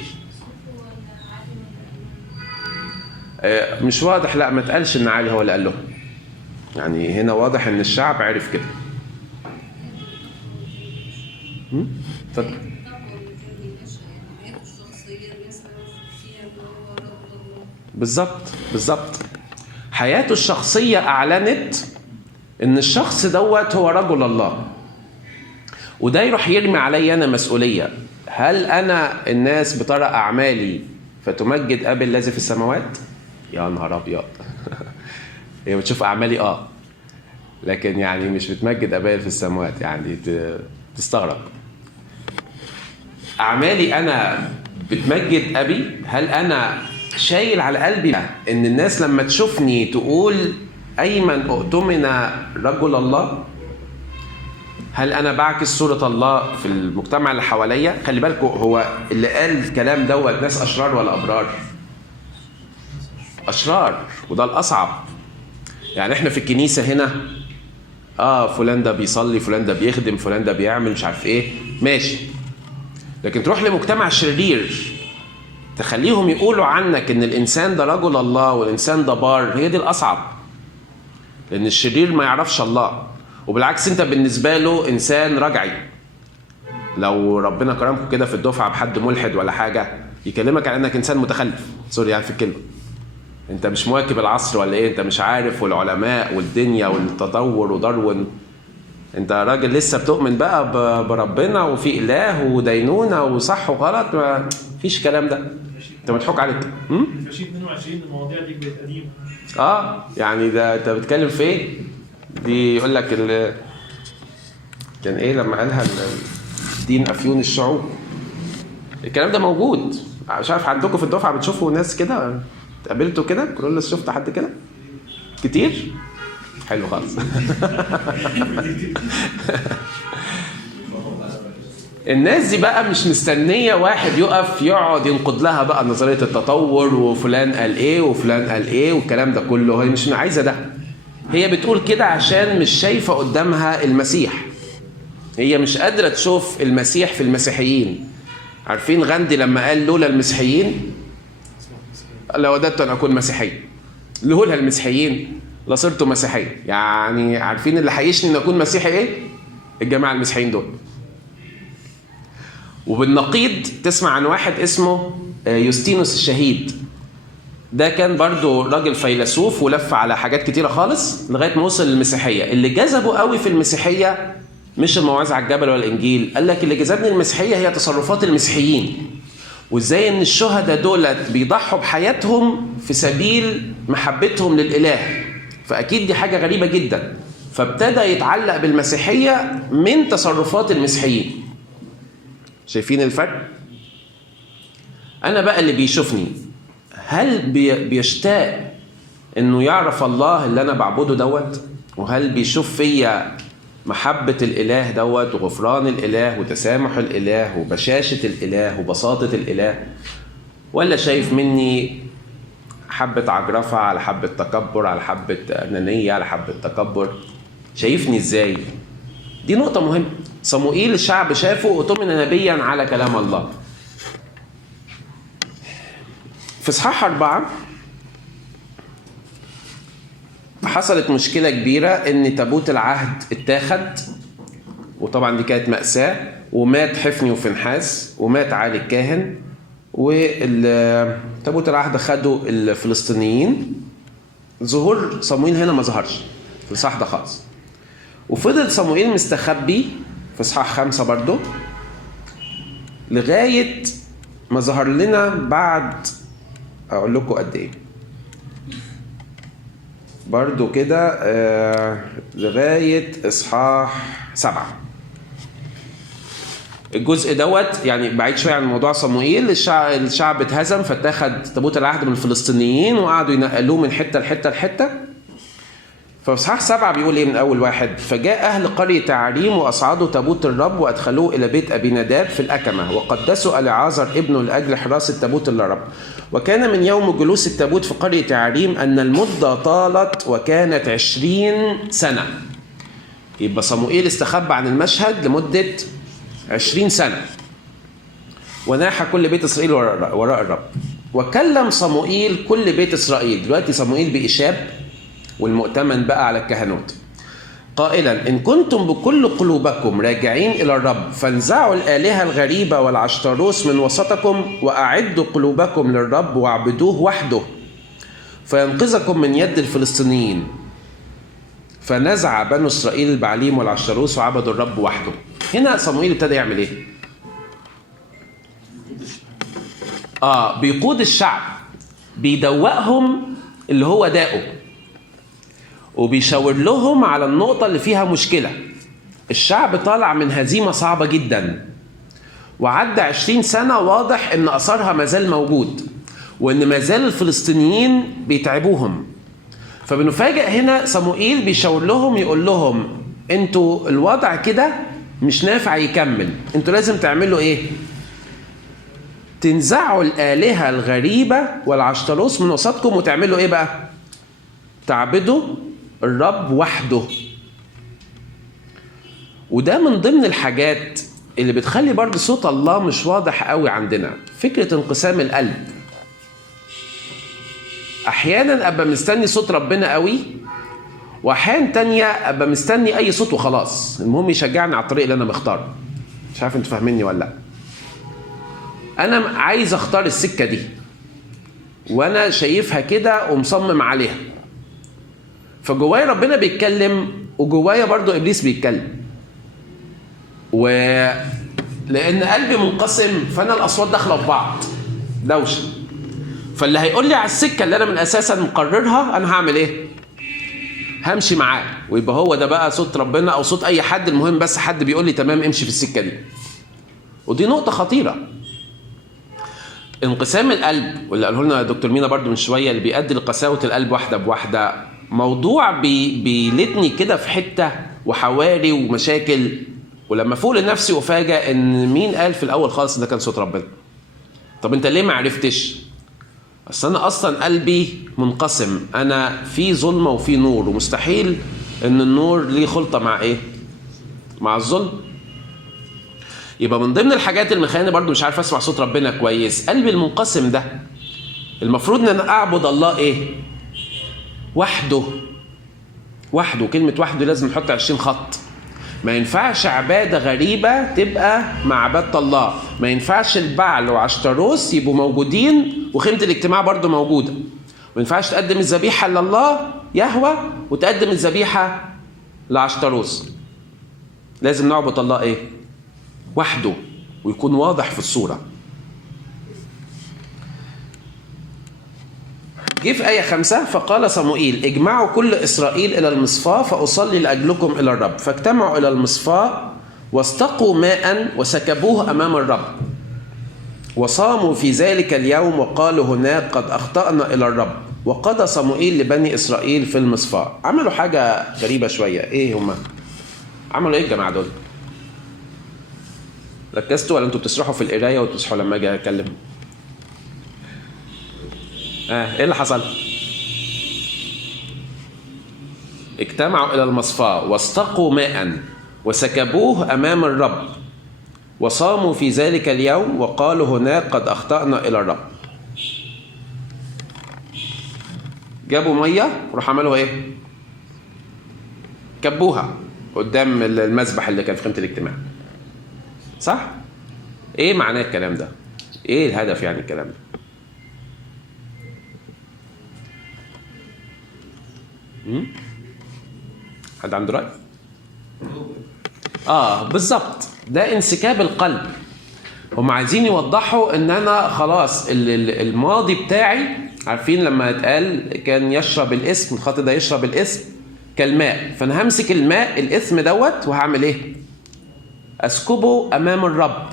مش واضح، لا ما تقالش ان علي هو اللي قال له، يعني هنا واضح ان الشعب عرف كده. اتفضل. بالظبط حياته الشخصية أعلنت إن الشخص دوت هو رجل الله، وده يروح يرمي علي أنا مسؤولية. هل أنا الناس بترى أعمالي فتمجد أبي الذي في السماوات؟ يا نهار أبيض. هي بتشوف أعمالي لكن يعني مش بتمجد أبي في السماوات، يعني تستغرب. أعمالي أنا بتمجد أبي؟ هل أنا شايل على قلبي إن الناس لما تشوفني تقول أيمن اؤتمن رجل الله؟ هل أنا بعكس صورة الله في المجتمع اللي حواليا؟ خلي بالكم، هو اللي قال الكلام دوت ناس أشرار ولا أبرار؟ أشرار، وده الأصعب. يعني إحنا في الكنيسة هنا فلان ده بيصلي، فلان ده بيخدم، فلان ده بيعمل مش عارف إيه، ماشي. لكن تروح لمجتمع شرير تخليهم يقولوا عنك إن الإنسان ده رجل الله والإنسان ده بار، هي دي الأصعب. لأن الشرير ما يعرفش الله، وبالعكس انت بالنسبه له انسان رجعي. لو ربنا كرمكم كده في الدفعه بحد ملحد ولا حاجه يكلمك على انك انسان متخلف، سوري يعني في الكلمه، انت مش مواكب العصر ولا ايه، انت مش عارف، والعلماء والدنيا والتطور وداروين، انت راجل لسه بتؤمن بقى بربنا وفي اله ودينونه وصح وغلط، ما فيش الكلام ده، انت مضحوك عليك. فشيت 22 المواضيع دي بقت قديمه. يعني ده انت بتتكلم في ايه؟ دي يقول لك كان ايه لما قالها دين افيون الشعوب، الكلام ده موجود. مش عارف عندكم في الدفعه بتشوفوا ناس كده؟ اتقابلتوا كده؟ كرولس شفت حد كده كتير؟ حلو خالص. الناس دي بقى مش مستنيه واحد يقف يقعد ينقد لها بقى نظريه التطور وفلان قال ايه وفلان قال ايه والكلام ده كله، هي مش عايزه ده. هي بتقول كده عشان مش شايفة قدامها المسيح، هي مش قادرة تشوف المسيح في المسيحيين. عارفين غاندي لما قال لولا المسيحيين لوددت أن أكون مسيحي، لولا المسيحيين لصرت مسيحي. يعني عارفين اللي حيشني أن أكون مسيحي إيه؟ الجماعة المسيحيين دول. وبالنقيض تسمع عن واحد اسمه يوستينوس الشهيد. ده كان برضو راجل فيلسوف ولف على حاجات كتيرة خالص لغاية ما وصل للمسيحية. اللي جذبه قوي في المسيحية مش الموعظة على الجبل ولا الإنجيل، قال لك اللي جذبني المسيحية هي تصرفات المسيحيين، وإزاي إن الشهداء دولت بيضحوا بحياتهم في سبيل محبتهم للإله. فأكيد دي حاجة غريبة جدا. فابتدى يتعلق بالمسيحية من تصرفات المسيحيين. شايفين الفرق؟ أنا بقى اللي بيشوفني هل بيشتاق إنه يعرف الله اللي أنا بعبده دوت؟ وهل بيشوف فيا محبة الإله دوت وغفران الإله وتسامح الإله وبشاشة الإله وبساطة الإله؟ ولا شايف مني حبة عجرفة على حبة تكبر على حبة أنانية على حبة تكبر؟ شايفني إزاي؟ دي نقطة مهمة. صموئيل الشعب شافه وأؤتمن نبيا على كلام الله. في إصحاح 4 حصلت مشكلة كبيرة إن تابوت العهد اتاخد، وطبعا دي كانت مأساة، ومات حفني وفنحاس ومات عالي الكاهن، وتابوت العهد خده الفلسطينيين. ظهور صموئيل هنا ما ظهرش في الإصحاح ده خالص، وفضل صموئيل مستخبي في إصحاح 5 برضه لغاية ما ظهر لنا بعد، أقول لكم قد إيه برضو كده، لغاية إصحاح 7. الجزء دوت يعني بعيد شوية عن موضوع صموئيل. الشعب اتهزم فاتاخد تابوت العهد من الفلسطينيين وقعدوا ينقلوه من حتة لحتة لحتة. فإصحاح 7 بيقول إيه من أول واحد؟ فجاء أهل قرية تعريم وأصعدوا تابوت الرب وأدخلوه إلى بيت أبي نداب في الأكمة، وقدسوا العازر ابنه لأجل حراسة تابوت الرب. وكان من يوم جلوس التابوت في قرية تعريم أن المدة طالت وكانت 20 سنة. يبقى صموئيل استخبى عن المشهد لمدة 20 سنة، وناح كل بيت إسرائيل وراء الرب. وكلم صموئيل كل بيت إسرائيل. دلوقتي صموئيل بإشاب والمؤتمن بقى على الكهنوت، قائلا: إن كنتم بكل قلوبكم راجعين إلى الرب فانزعوا الآلهة الغريبة والعشتروس من وسطكم، وأعدوا قلوبكم للرب واعبدوه وحده فينقذكم من يد الفلسطينيين. فنزع بنو إسرائيل البعليم والعشتروس وعبدوا الرب وحده. هنا صموئيل ابتدى يعمل إيه؟ بيقود الشعب، بيدوقهم اللي هو داؤه، وبيشاور لهم على النقطة اللي فيها مشكلة. الشعب طالع من هزيمة صعبة جدا، وعدى 20 سنة، واضح ان أثرها مازال موجود، وان مازال الفلسطينيين بيتعبوهم. فبنفاجئ هنا صموئيل بيشاور لهم، يقول لهم: انتوا الوضع كده مش نافع يكمل، انتوا لازم تعملوا ايه؟ تنزعوا الآلهة الغريبة والعشتروس من وسطكم، وتعملوا ايه بقى؟ تعبدوا الرب وحده. وده من ضمن الحاجات اللي بتخلي برضه صوت الله مش واضح قوي عندنا، فكرة انقسام القلب. احيانا ابقى مستني صوت ربنا قوي، واحيان تانية ابقى مستني اي صوت وخلاص، المهم يشجعني على الطريق اللي انا مختاره. مش عارف انتوا فاهميني ولا لا. انا عايز اختار السكة دي وانا شايفها كده ومصمم عليها، فجوايا ربنا بيتكلم وجوايا برضو إبليس بيتكلم، ولأن قلبي منقسم فأنا الأصوات داخلة في بعض دوشة. فاللي هيقول لي على السكة اللي أنا من أساسا مقررها أنا هعمل إيه؟ همشي معاه، ويبقى هو ده بقى صوت ربنا أو صوت أي حد، المهم بس حد بيقول لي تمام امشي في السكة دي. ودي نقطة خطيرة، انقسام القلب، واللي قاله لنا دكتور مينا برضو من شوية، اللي بيؤدي لقساوة القلب واحدة بواحدة. موضوع بيلتني كده في حتة وحواري ومشاكل، ولما فوق لنفسي أفاجأ إن مين قال في الأول خالص ده كان صوت ربنا؟ طب أنت ليه ما عرفتش؟ بس أنا أصلا قلبي منقسم، أنا في ظلمة وفي نور، ومستحيل إن النور ليه خلطة مع إيه؟ مع الظلم. يبقى من ضمن الحاجات اللي مخليني برضو مش عارف أسمع صوت ربنا كويس قلبي المنقسم ده. المفروض إن أنا أعبد الله إيه؟ وحده. وحده، كلمة وحده لازم نحط 20 خط. ما ينفعش عبادة غريبة تبقى مع عبادة الله. ما ينفعش البعل وعشتروس يبقوا موجودين وخيمة الاجتماع برضو موجودة. ما ينفعش تقدم الذبيحة لله يهوه وتقدم الذبيحة لعشتروس. لازم نعبد الله ايه؟ وحده، ويكون واضح في الصورة. جه في آية 5: فقال صموئيل اجمعوا كل إسرائيل إلى المصفاة فأصلي لأجلكم إلى الرب. فاجتمعوا إلى المصفاة واستقوا ماء وسكبوه أمام الرب وصاموا في ذلك اليوم وقالوا هناك قد أخطأنا إلى الرب. وقضى صموئيل لبني إسرائيل في المصفاة. عملوا حاجة غريبة شوية. إيه هما؟ عملوا إيه الجماعة دول؟ ركزتوا ولا أنتوا بتسرحوا في القراية وتصحوا لما أجي أتكلم؟ إيه اللي حصل؟ اجتمعوا إلى المصفاة واستقوا ماء وسكبوه أمام الرب وصاموا في ذلك اليوم وقالوا هناك قد أخطأنا إلى الرب. جابوا مية وراح عملوا إيه؟ كبوها قدام المذبح اللي كان في خيمة الاجتماع. صح؟ إيه معناه الكلام ده؟ إيه الهدف يعني الكلام ده؟ حد عنده رأي؟ بالظبط، ده انسكاب القلب. هم عايزين يوضحوا ان انا خلاص الماضي بتاعي، عارفين لما اتقال كان يشرب الاسم، الخاطئ ده يشرب الاسم كالماء، فانا همسك الماء الاسم دوت وهعمل ايه؟ اسكبه امام الرب.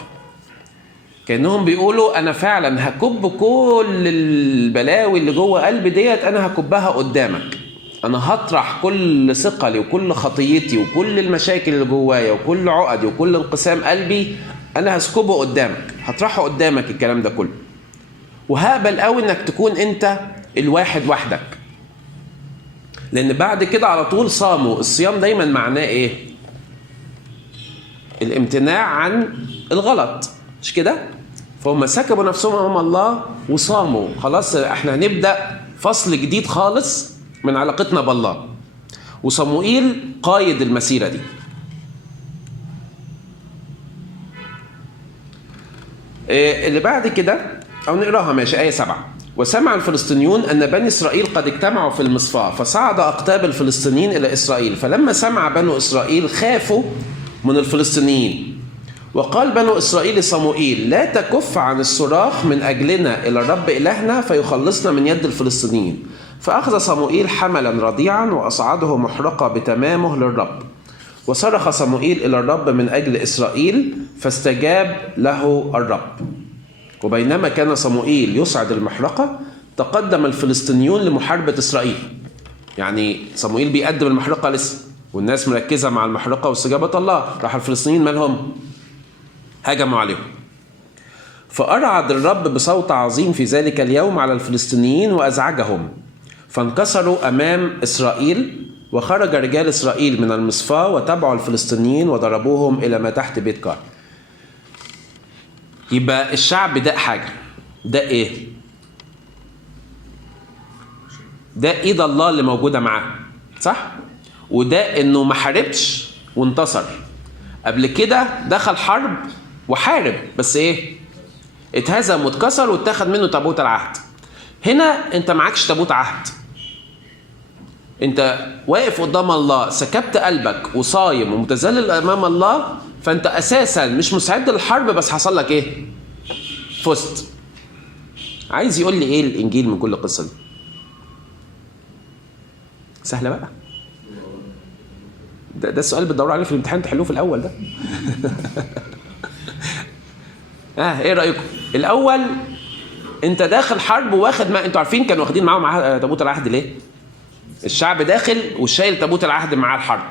كأنهم بيقولوا انا فعلا هكب كل البلاوي اللي جوه قلبي ديت، انا هكبها قدامك. أنا هطرح كل ثقلي وكل خطيتي وكل المشاكل اللي جوايا وكل عقدي وكل انقسام قلبي، أنا هسكبه قدامك، هطرحه قدامك الكلام ده كله. وهقبل قوي إنك تكون أنت الواحد وحدك. لأن بعد كده على طول صاموا. الصيام دايما معناه إيه؟ الامتناع عن الغلط، مش كده؟ فهم سكبوا نفسهم أمام الله وصاموا. خلاص احنا هنبدأ فصل جديد خالص من علاقتنا بالله. وصموئيل قايد المسيرة دي. اللي بعد كده أو نقراها ماشي، آية 7: وسمع الفلسطينيون أن بني إسرائيل قد اجتمعوا في المصفاة فصعد أقطاب الفلسطينيين إلى إسرائيل. فلما سمع بنو إسرائيل خافوا من الفلسطينيين. وقال بنو إسرائيل لصموئيل لا تكف عن الصراخ من أجلنا إلى الرب إلهنا فيخلصنا من يد الفلسطينيين. فأخذ صموئيل حملا رضيعا وأصعده محرقة بتمامه للرب. وصرخ صموئيل إلى الرب من أجل إسرائيل فاستجاب له الرب. وبينما كان صموئيل يصعد المحرقة تقدم الفلسطينيون لمحاربة إسرائيل. يعني صموئيل بيقدم المحرقة لسه والناس مركزة مع المحرقة واستجابة الله، راح الفلسطينيين مالهم؟ هجموا عليهم. فأرعد الرب بصوت عظيم في ذلك اليوم على الفلسطينيين وأزعجهم فانكسروا أمام إسرائيل. وخرج رجال إسرائيل من المصفاة وتبعوا الفلسطينيين وضربوهم إلى ما تحت بيت كار. يبقى الشعب ده حاجة، ده إيه؟ ده إيد الله اللي موجودة معاه، صح؟ وده إنه ما حاربش وانتصر. قبل كده دخل حرب وحارب بس إيه؟ اتهزم واتكسر واتاخد منه تابوت العهد. هنا انت معكش تابوت عهد، انت واقف قدام الله، سكبت قلبك وصايم ومتذلل امام الله، فانت اساسا مش مستعد للحرب بس حصل لك ايه؟ فزت. عايز يقول لي ايه الانجيل من كل القصه دي؟ سهله بقى. ده السؤال بتدور عليه في الامتحان تحلوه في الاول ده. ايه رايكم؟ الاول انت داخل حرب واخد، ما انتوا عارفين كانوا واخدين معاهم تابوت العهد ليه؟ الشعب داخل وشايل تابوت العهد معاه الحرب.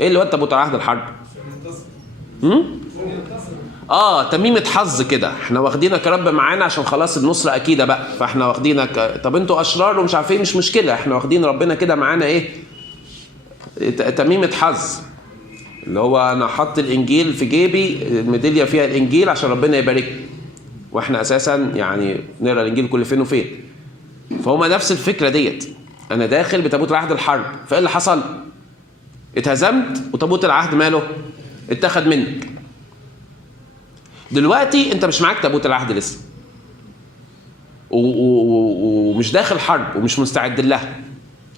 ايه اللي هو تابوت العهد الحرب؟ تميمة حظ كده، احنا واخدينك يا رب معانا عشان خلاص النصرة اكيدة بقى، فاحنا واخدينك. طب انتوا اشرار ومش عارفين، مش مشكلة، احنا واخدين ربنا كده معانا ايه؟ تميمة حظ، اللي هو انا حط الانجيل في جيبي، الميدالية فيها الانجيل عشان ربنا يبارك. واحنا اساسا يعني نقرا الانجيل كل فين وفين. فهم نفس الفكرة ديت، انا داخل بتابوت العهد الحرب. فايه اللي حصل؟ اتهزمت وتابوت العهد ماله؟ اتخذ منك. دلوقتي انت مش معاك تابوت العهد لسه، ومش داخل حرب ومش مستعد لها،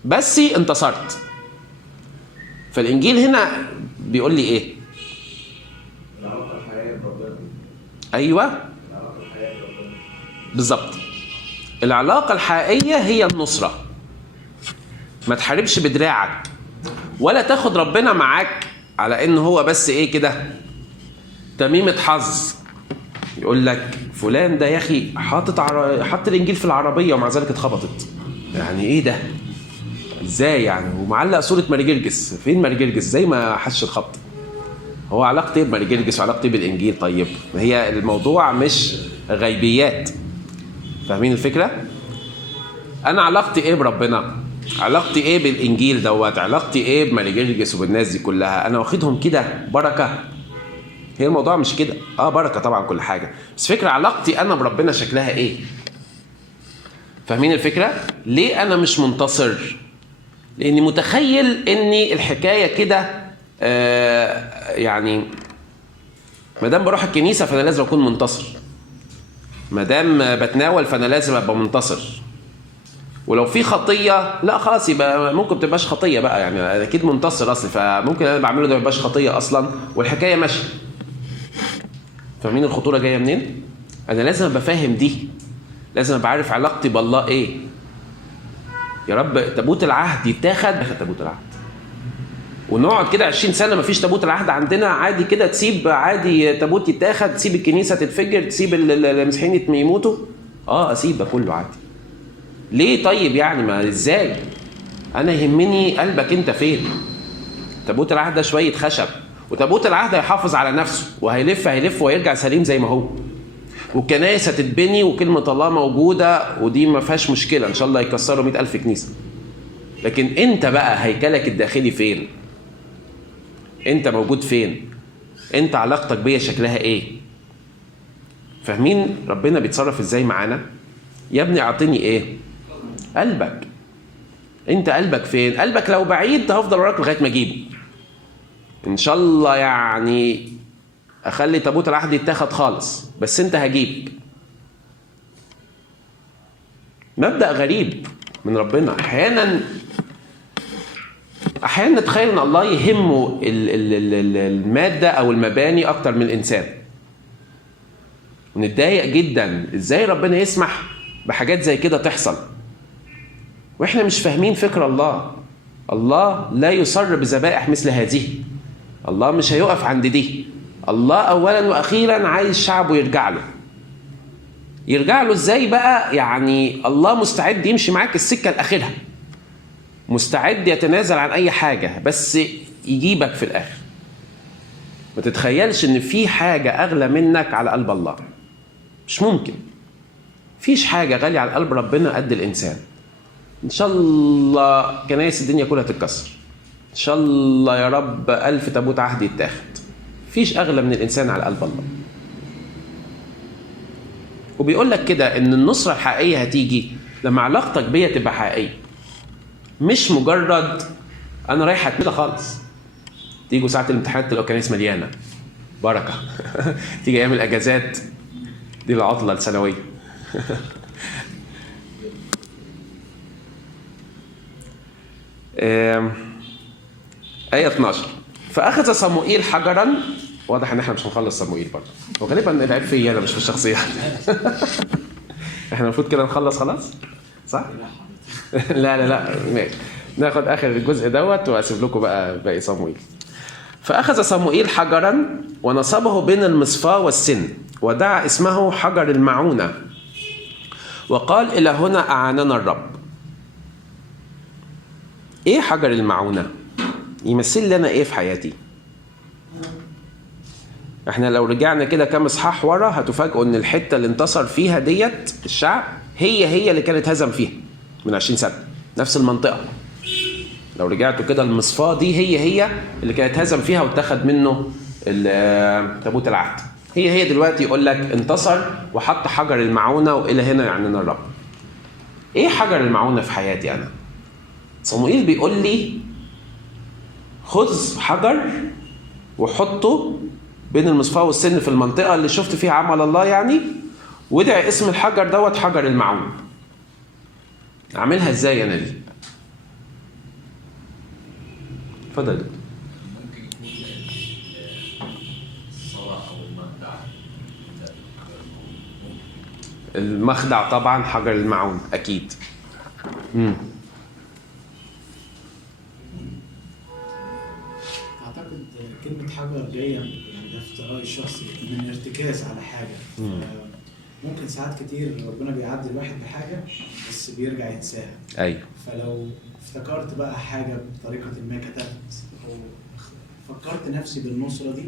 بس انتصرت. فالانجيل هنا بيقول لي ايه؟ العلاقه الحقيقيه بربنا. ايوه العلاقه الحقيقيه بربنا بالظبط. العلاقه الحقيقيه هي النصره. ما تحاربش بدراعك، ولا تاخد ربنا معاك على ان هو بس ايه كده تميمة حظ. يقول لك فلان ده يا اخي حط الانجيل في العربيه ومع ذلك اتخبطت. يعني ايه ده؟ ازاي يعني؟ ومعلق صوره ماري جرجس. فين ماري جرجس؟ زي ما حش الخبط. هو علاقتي بماري جرجس وعلاقتي بالانجيل؟ طيب ما هي الموضوع مش غيبيات. فاهمين الفكره؟ انا علاقتي ايه بربنا؟ علاقتي ايه بالانجيل دوت؟ علاقتي ايه بماري جرجس وبالناس دي كلها؟ انا واخدهم كده بركه؟ هي الموضوع مش كده. بركه طبعا كل حاجه، بس فكره علاقتي انا بربنا شكلها ايه؟ فاهمين الفكره؟ ليه انا مش منتصر؟ لاني متخيل اني الحكايه كده يعني ما دام بروح الكنيسه فانا لازم اكون منتصر، ما دام بتناول فانا لازم ابقى منتصر، ولو في خطيه لا خلاص يبقى ممكن تبقاش خطيه بقى، يعني اكيد منتصر اصلي، فممكن انا بعمله ده ما يبقاش خطيه اصلا والحكايه ماشيه. فاهمين الخطوره جايه منين؟ انا لازم ابقى فاهم دي، لازم ابقى عارف علاقتي بالله ايه. يا رب تابوت العهد يتاخد تابوت العهد، ونقعد كده 20 سنه ما فيش تابوت العهد عندنا، عادي كده تسيب عادي تابوت يتاخد، تسيب الكنيسه تتفجر، تسيب المسيحيين يموتوا؟ اسيب كله عادي. ليه طيب يعني؟ ما ازاي؟ انا يهمني قلبك انت فين. تابوت العهد ده شويه خشب، وتابوت العهد هيحافظ على نفسه وهيلف ويرجع سليم زي ما هو، والكنائس هتتبني وكلمه الله موجوده، ودي ما فيهاش مشكله. ان شاء الله يكسروا 100,000 كنيسه. لكن انت بقى هيكلك الداخلي فين؟ انت موجود فين؟ انت علاقتك بيا شكلها ايه؟ فاهمين ربنا بيتصرف ازاي معانا؟ يا ابني اعطيني ايه؟ قلبك. انت قلبك فين؟ قلبك لو بعيد هفضل وراك لغايه ما اجيبه ان شاء الله، يعني اخلي تابوت العهد يتاخد خالص، بس انت هجيب. مبدأ غريب من ربنا. احيانا نتخيل ان الله يهمه الماده او المباني اكتر من الانسان، ونتضايق جدا ازاي ربنا يسمح بحاجات زي كده تحصل واحنا مش فاهمين فكر الله. الله لا يصر بذبائح مثل هذه. الله مش هيقف عند دي. الله اولا واخيرا عايز شعبه يرجع له ازاي بقى؟ يعني الله مستعد يمشي معاك السكه الاخيره، مستعد يتنازل عن اي حاجه بس يجيبك في الاخر. ما تتخيلش ان في حاجه اغلى منك على قلب الله، مش ممكن. فيش حاجه غاليه على قلب ربنا قد الانسان. ان شاء الله كنايس الدنيا كلها تتكسر، ان شاء الله يا رب 1000 تابوت عهد يتاخد، فيش اغلى من الانسان على قلب الله. وبيقول لك كده ان النصره الحقيقيه هتيجي لما علاقتك بيا تبقى حقيقيه، مش مجرد انا رايح كده خالص. تيجوا ساعه الامتحانات تلاقوا كنايس مليانه بركه تيجي ايام الاجازات دي العطله السنويه آية 12. فأخذ صموئيل حجرا. واضح ان احنا مش هنخلص صموئيل برضه، وغالبا العيب فيا انا مش في الشخصيه احنا المفروض كده نخلص خلاص صح؟ لا ناخد اخر الجزء دوت واسيب لكم بقى باقي صموئيل. فأخذ صموئيل حجرا ونصبه بين المصفاة والسن ودعا اسمه حجر المعونة وقال إلى هنا أعاننا الرب. إيه حجر المعونة؟ يمثل لنا إيه في حياتي؟ إحنا لو رجعنا كده كام إصحاح ورا هتفاجئوا إن الحتة اللي انتصر فيها ديت الشعب هي اللي كانت هزم فيها من 20 سنة، نفس المنطقة. لو رجعتوا كده المصفاة دي هي اللي كانت هزم فيها واتخذ منه تابوت العهد. هي دلوقتي يقول لك انتصر وحط حجر المعونة وإلى هنا يعنينا الرب. إيه حجر المعونة في حياتي أنا؟ صموئيل بيقول لي خذ حجر وحطه بين المصفاة والسن في المنطقة اللي شفت فيها عمل الله يعني، وادعي اسم الحجر دوت حجر المعون. اعملها ازاي انا دي؟ اتفضل. ممكن يكون الصلاة أو المخدع. المخدع طبعا حجر المعون اكيد. اعتقد كلمه حجر جايه يعني ده في رايي الشخصي من ارتكاز على حاجه. ممكن ساعات كتير ربنا بيعدي الواحد بحاجه بس بيرجع ينساها. ايوه. فلو افتكرت بقى حاجه بطريقه ما كتبت او فكرت نفسي بالنصره دي،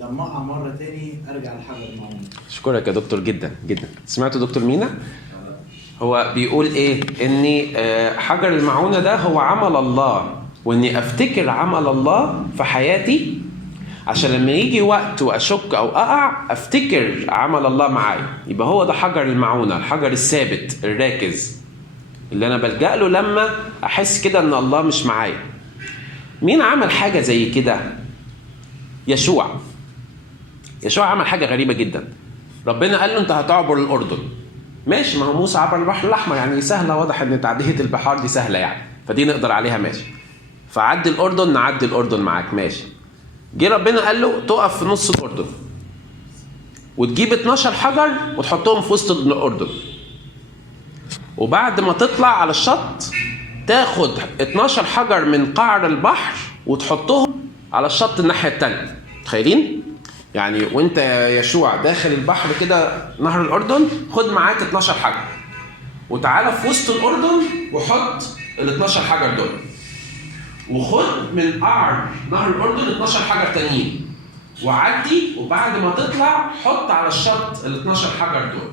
لما اقع مره تاني ارجع لحجر المعون. اشكرك يا دكتور جدا جدا. سمعتوا دكتور مينا؟ هو بيقول ايه؟ اني حجر المعونة ده هو عمل الله، واني افتكر عمل الله في حياتي عشان لما يجي وقت واشك او اقع افتكر عمل الله معايا. يبقى هو ده حجر المعونة، الحجر الثابت الراكز اللي انا بلجأ له لما احس كده ان الله مش معايا. مين عمل حاجة زي كده؟ يشوع عمل حاجة غريبة جدا. ربنا قال له انت هتعبر الأردن. ماشي، ما هو موسى عبر البحر الأحمر، يعني سهلة، واضح ان تعدية البحار دي سهلة يعني، فدي نقدر عليها ماشي. فعدي الأردن، نعدي الأردن معاك ماشي. جه ربنا قال له تقف في نص الأردن وتجيب 12 حجر وتحطهم في وسط الأردن، وبعد ما تطلع على الشط تاخد 12 حجر من قعر البحر وتحطهم على الشط الناحية التانية. تخيلين؟ يعني وانت يا يشوع داخل البحر كده نهر الأردن، خد معاك 12 حجر وتعالى في وسط الأردن وحط ال 12 حجر دول، وخد من قعر نهر الأردن 12 حجر تانيين وعدي، وبعد ما تطلع حط على الشط ال 12 حجر دول.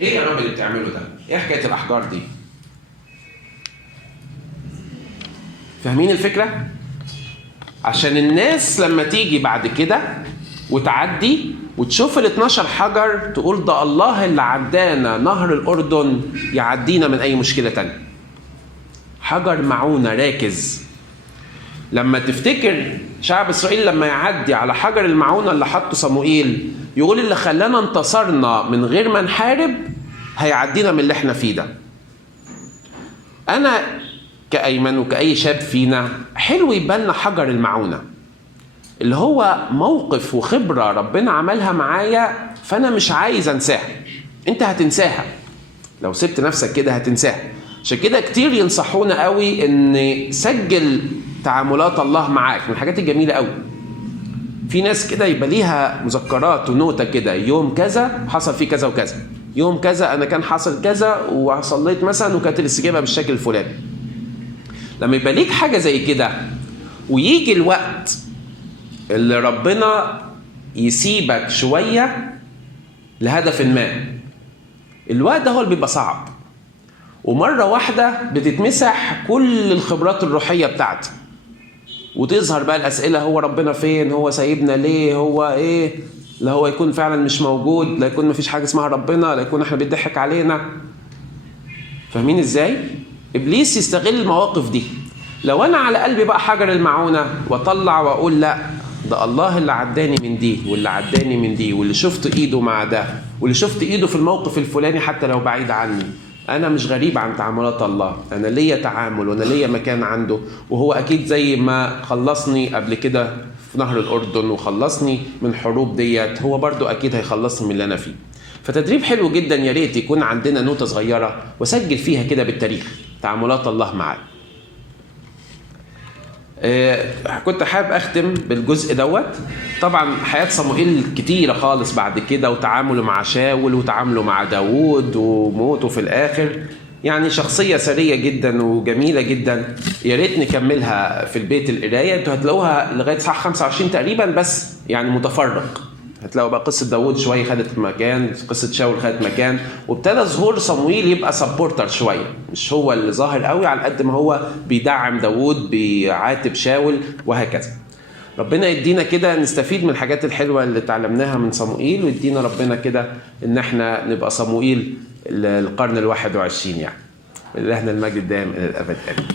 ايه يا رب اللي بتعمله ده؟ ايه حكاية الأحجار دي؟ فاهمين الفكرة؟ عشان الناس لما تيجي بعد كده وتعدي وتشوف ال 12 حجر تقول ده الله اللي عدانا نهر الأردن يعدينا من أي مشكلة تانية. حجر معونة راكز. لما تفتكر شعب إسرائيل لما يعدي على حجر المعونة اللي حطه صموئيل، يقول اللي خلانا انتصرنا من غير ما نحارب هيعدينا من اللي احنا فيه ده. أنا كأيمن وكأي شاب فينا حلو يبالنا حجر المعونة اللي هو موقف وخبرة ربنا عملها معايا، فأنا مش عايز أنساها. أنت هتنساها لو سبت نفسك كده، هتنساها. عشان كده كتير ينصحونا قوي إن سجل تعاملات الله معاك، من الحاجات الجميلة قوي. في ناس كده يبقى ليها مذكرات ونوتة كده، يوم كذا حصل فيه كذا وكذا، يوم كذا أنا كان حصل كذا وصليت مثلا وكانت الاستجابة بالشكل الفلاني. لما يبقى ليك حاجة زي كده ويجي الوقت اللي ربنا يسيبك شوية لهدف ما، الوقت ده هو اللي بيبقى صعب، ومرة واحدة بتتمسح كل الخبرات الروحية بتاعتي وتظهر بقى الأسئلة: هو ربنا فين؟ هو سايبنا ليه؟ هو إيه؟ لا هو يكون فعلا مش موجود، لا يكون مفيش حاجة اسمها ربنا، لا يكون احنا بيضحك علينا. فاهمين ازاي؟ إبليس يستغل المواقف دي. لو أنا على قلبي بقى حجر المعونة وأطلع وأقول لا ده الله اللي عداني من دي واللي عداني من دي واللي شفت إيده مع ده واللي شفت إيده في الموقف الفلاني حتى لو بعيد عني، أنا مش غريب عن تعاملات الله، أنا ليا تعامل وأنا ليا مكان عنده، وهو أكيد زي ما خلصني قبل كده في نهر الأردن وخلصني من حروب ديت، هو برضو أكيد هيخلصني من اللي أنا فيه. فتدريب حلو جدا، يا ريت يكون عندنا نوتة صغيرة وسجل فيها كده بالتاريخ تعاملات الله معاك. كنت حابب أختم بالجزء دوت. طبعا حياة صموئيل كتيرة خالص بعد كده، وتعامله مع شاول وتعامله مع داوود وموته في الآخر، يعني شخصية سرية جدا وجميلة جدا. يا ريت نكملها في البيت القراية، انتوا هتلاقوها لغاية صح 25 تقريبا، بس يعني متفرق. هتلاقوا بقى قصة داوود شوية خدت مكان، قصة شاول خدت مكان، وابتدى ظهور صموئيل يبقى سبورتر شوية، مش هو اللي ظاهر قوي على قد ما هو بيدعم داوود، بيعاتب شاول وهكذا. ربنا يدينا كده نستفيد من الحاجات الحلوة اللي تعلمناها من صموئيل، ويدينا ربنا كده ان احنا نبقى صموئيل القرن 21 يعني. لله المجد الدائم الى الابد.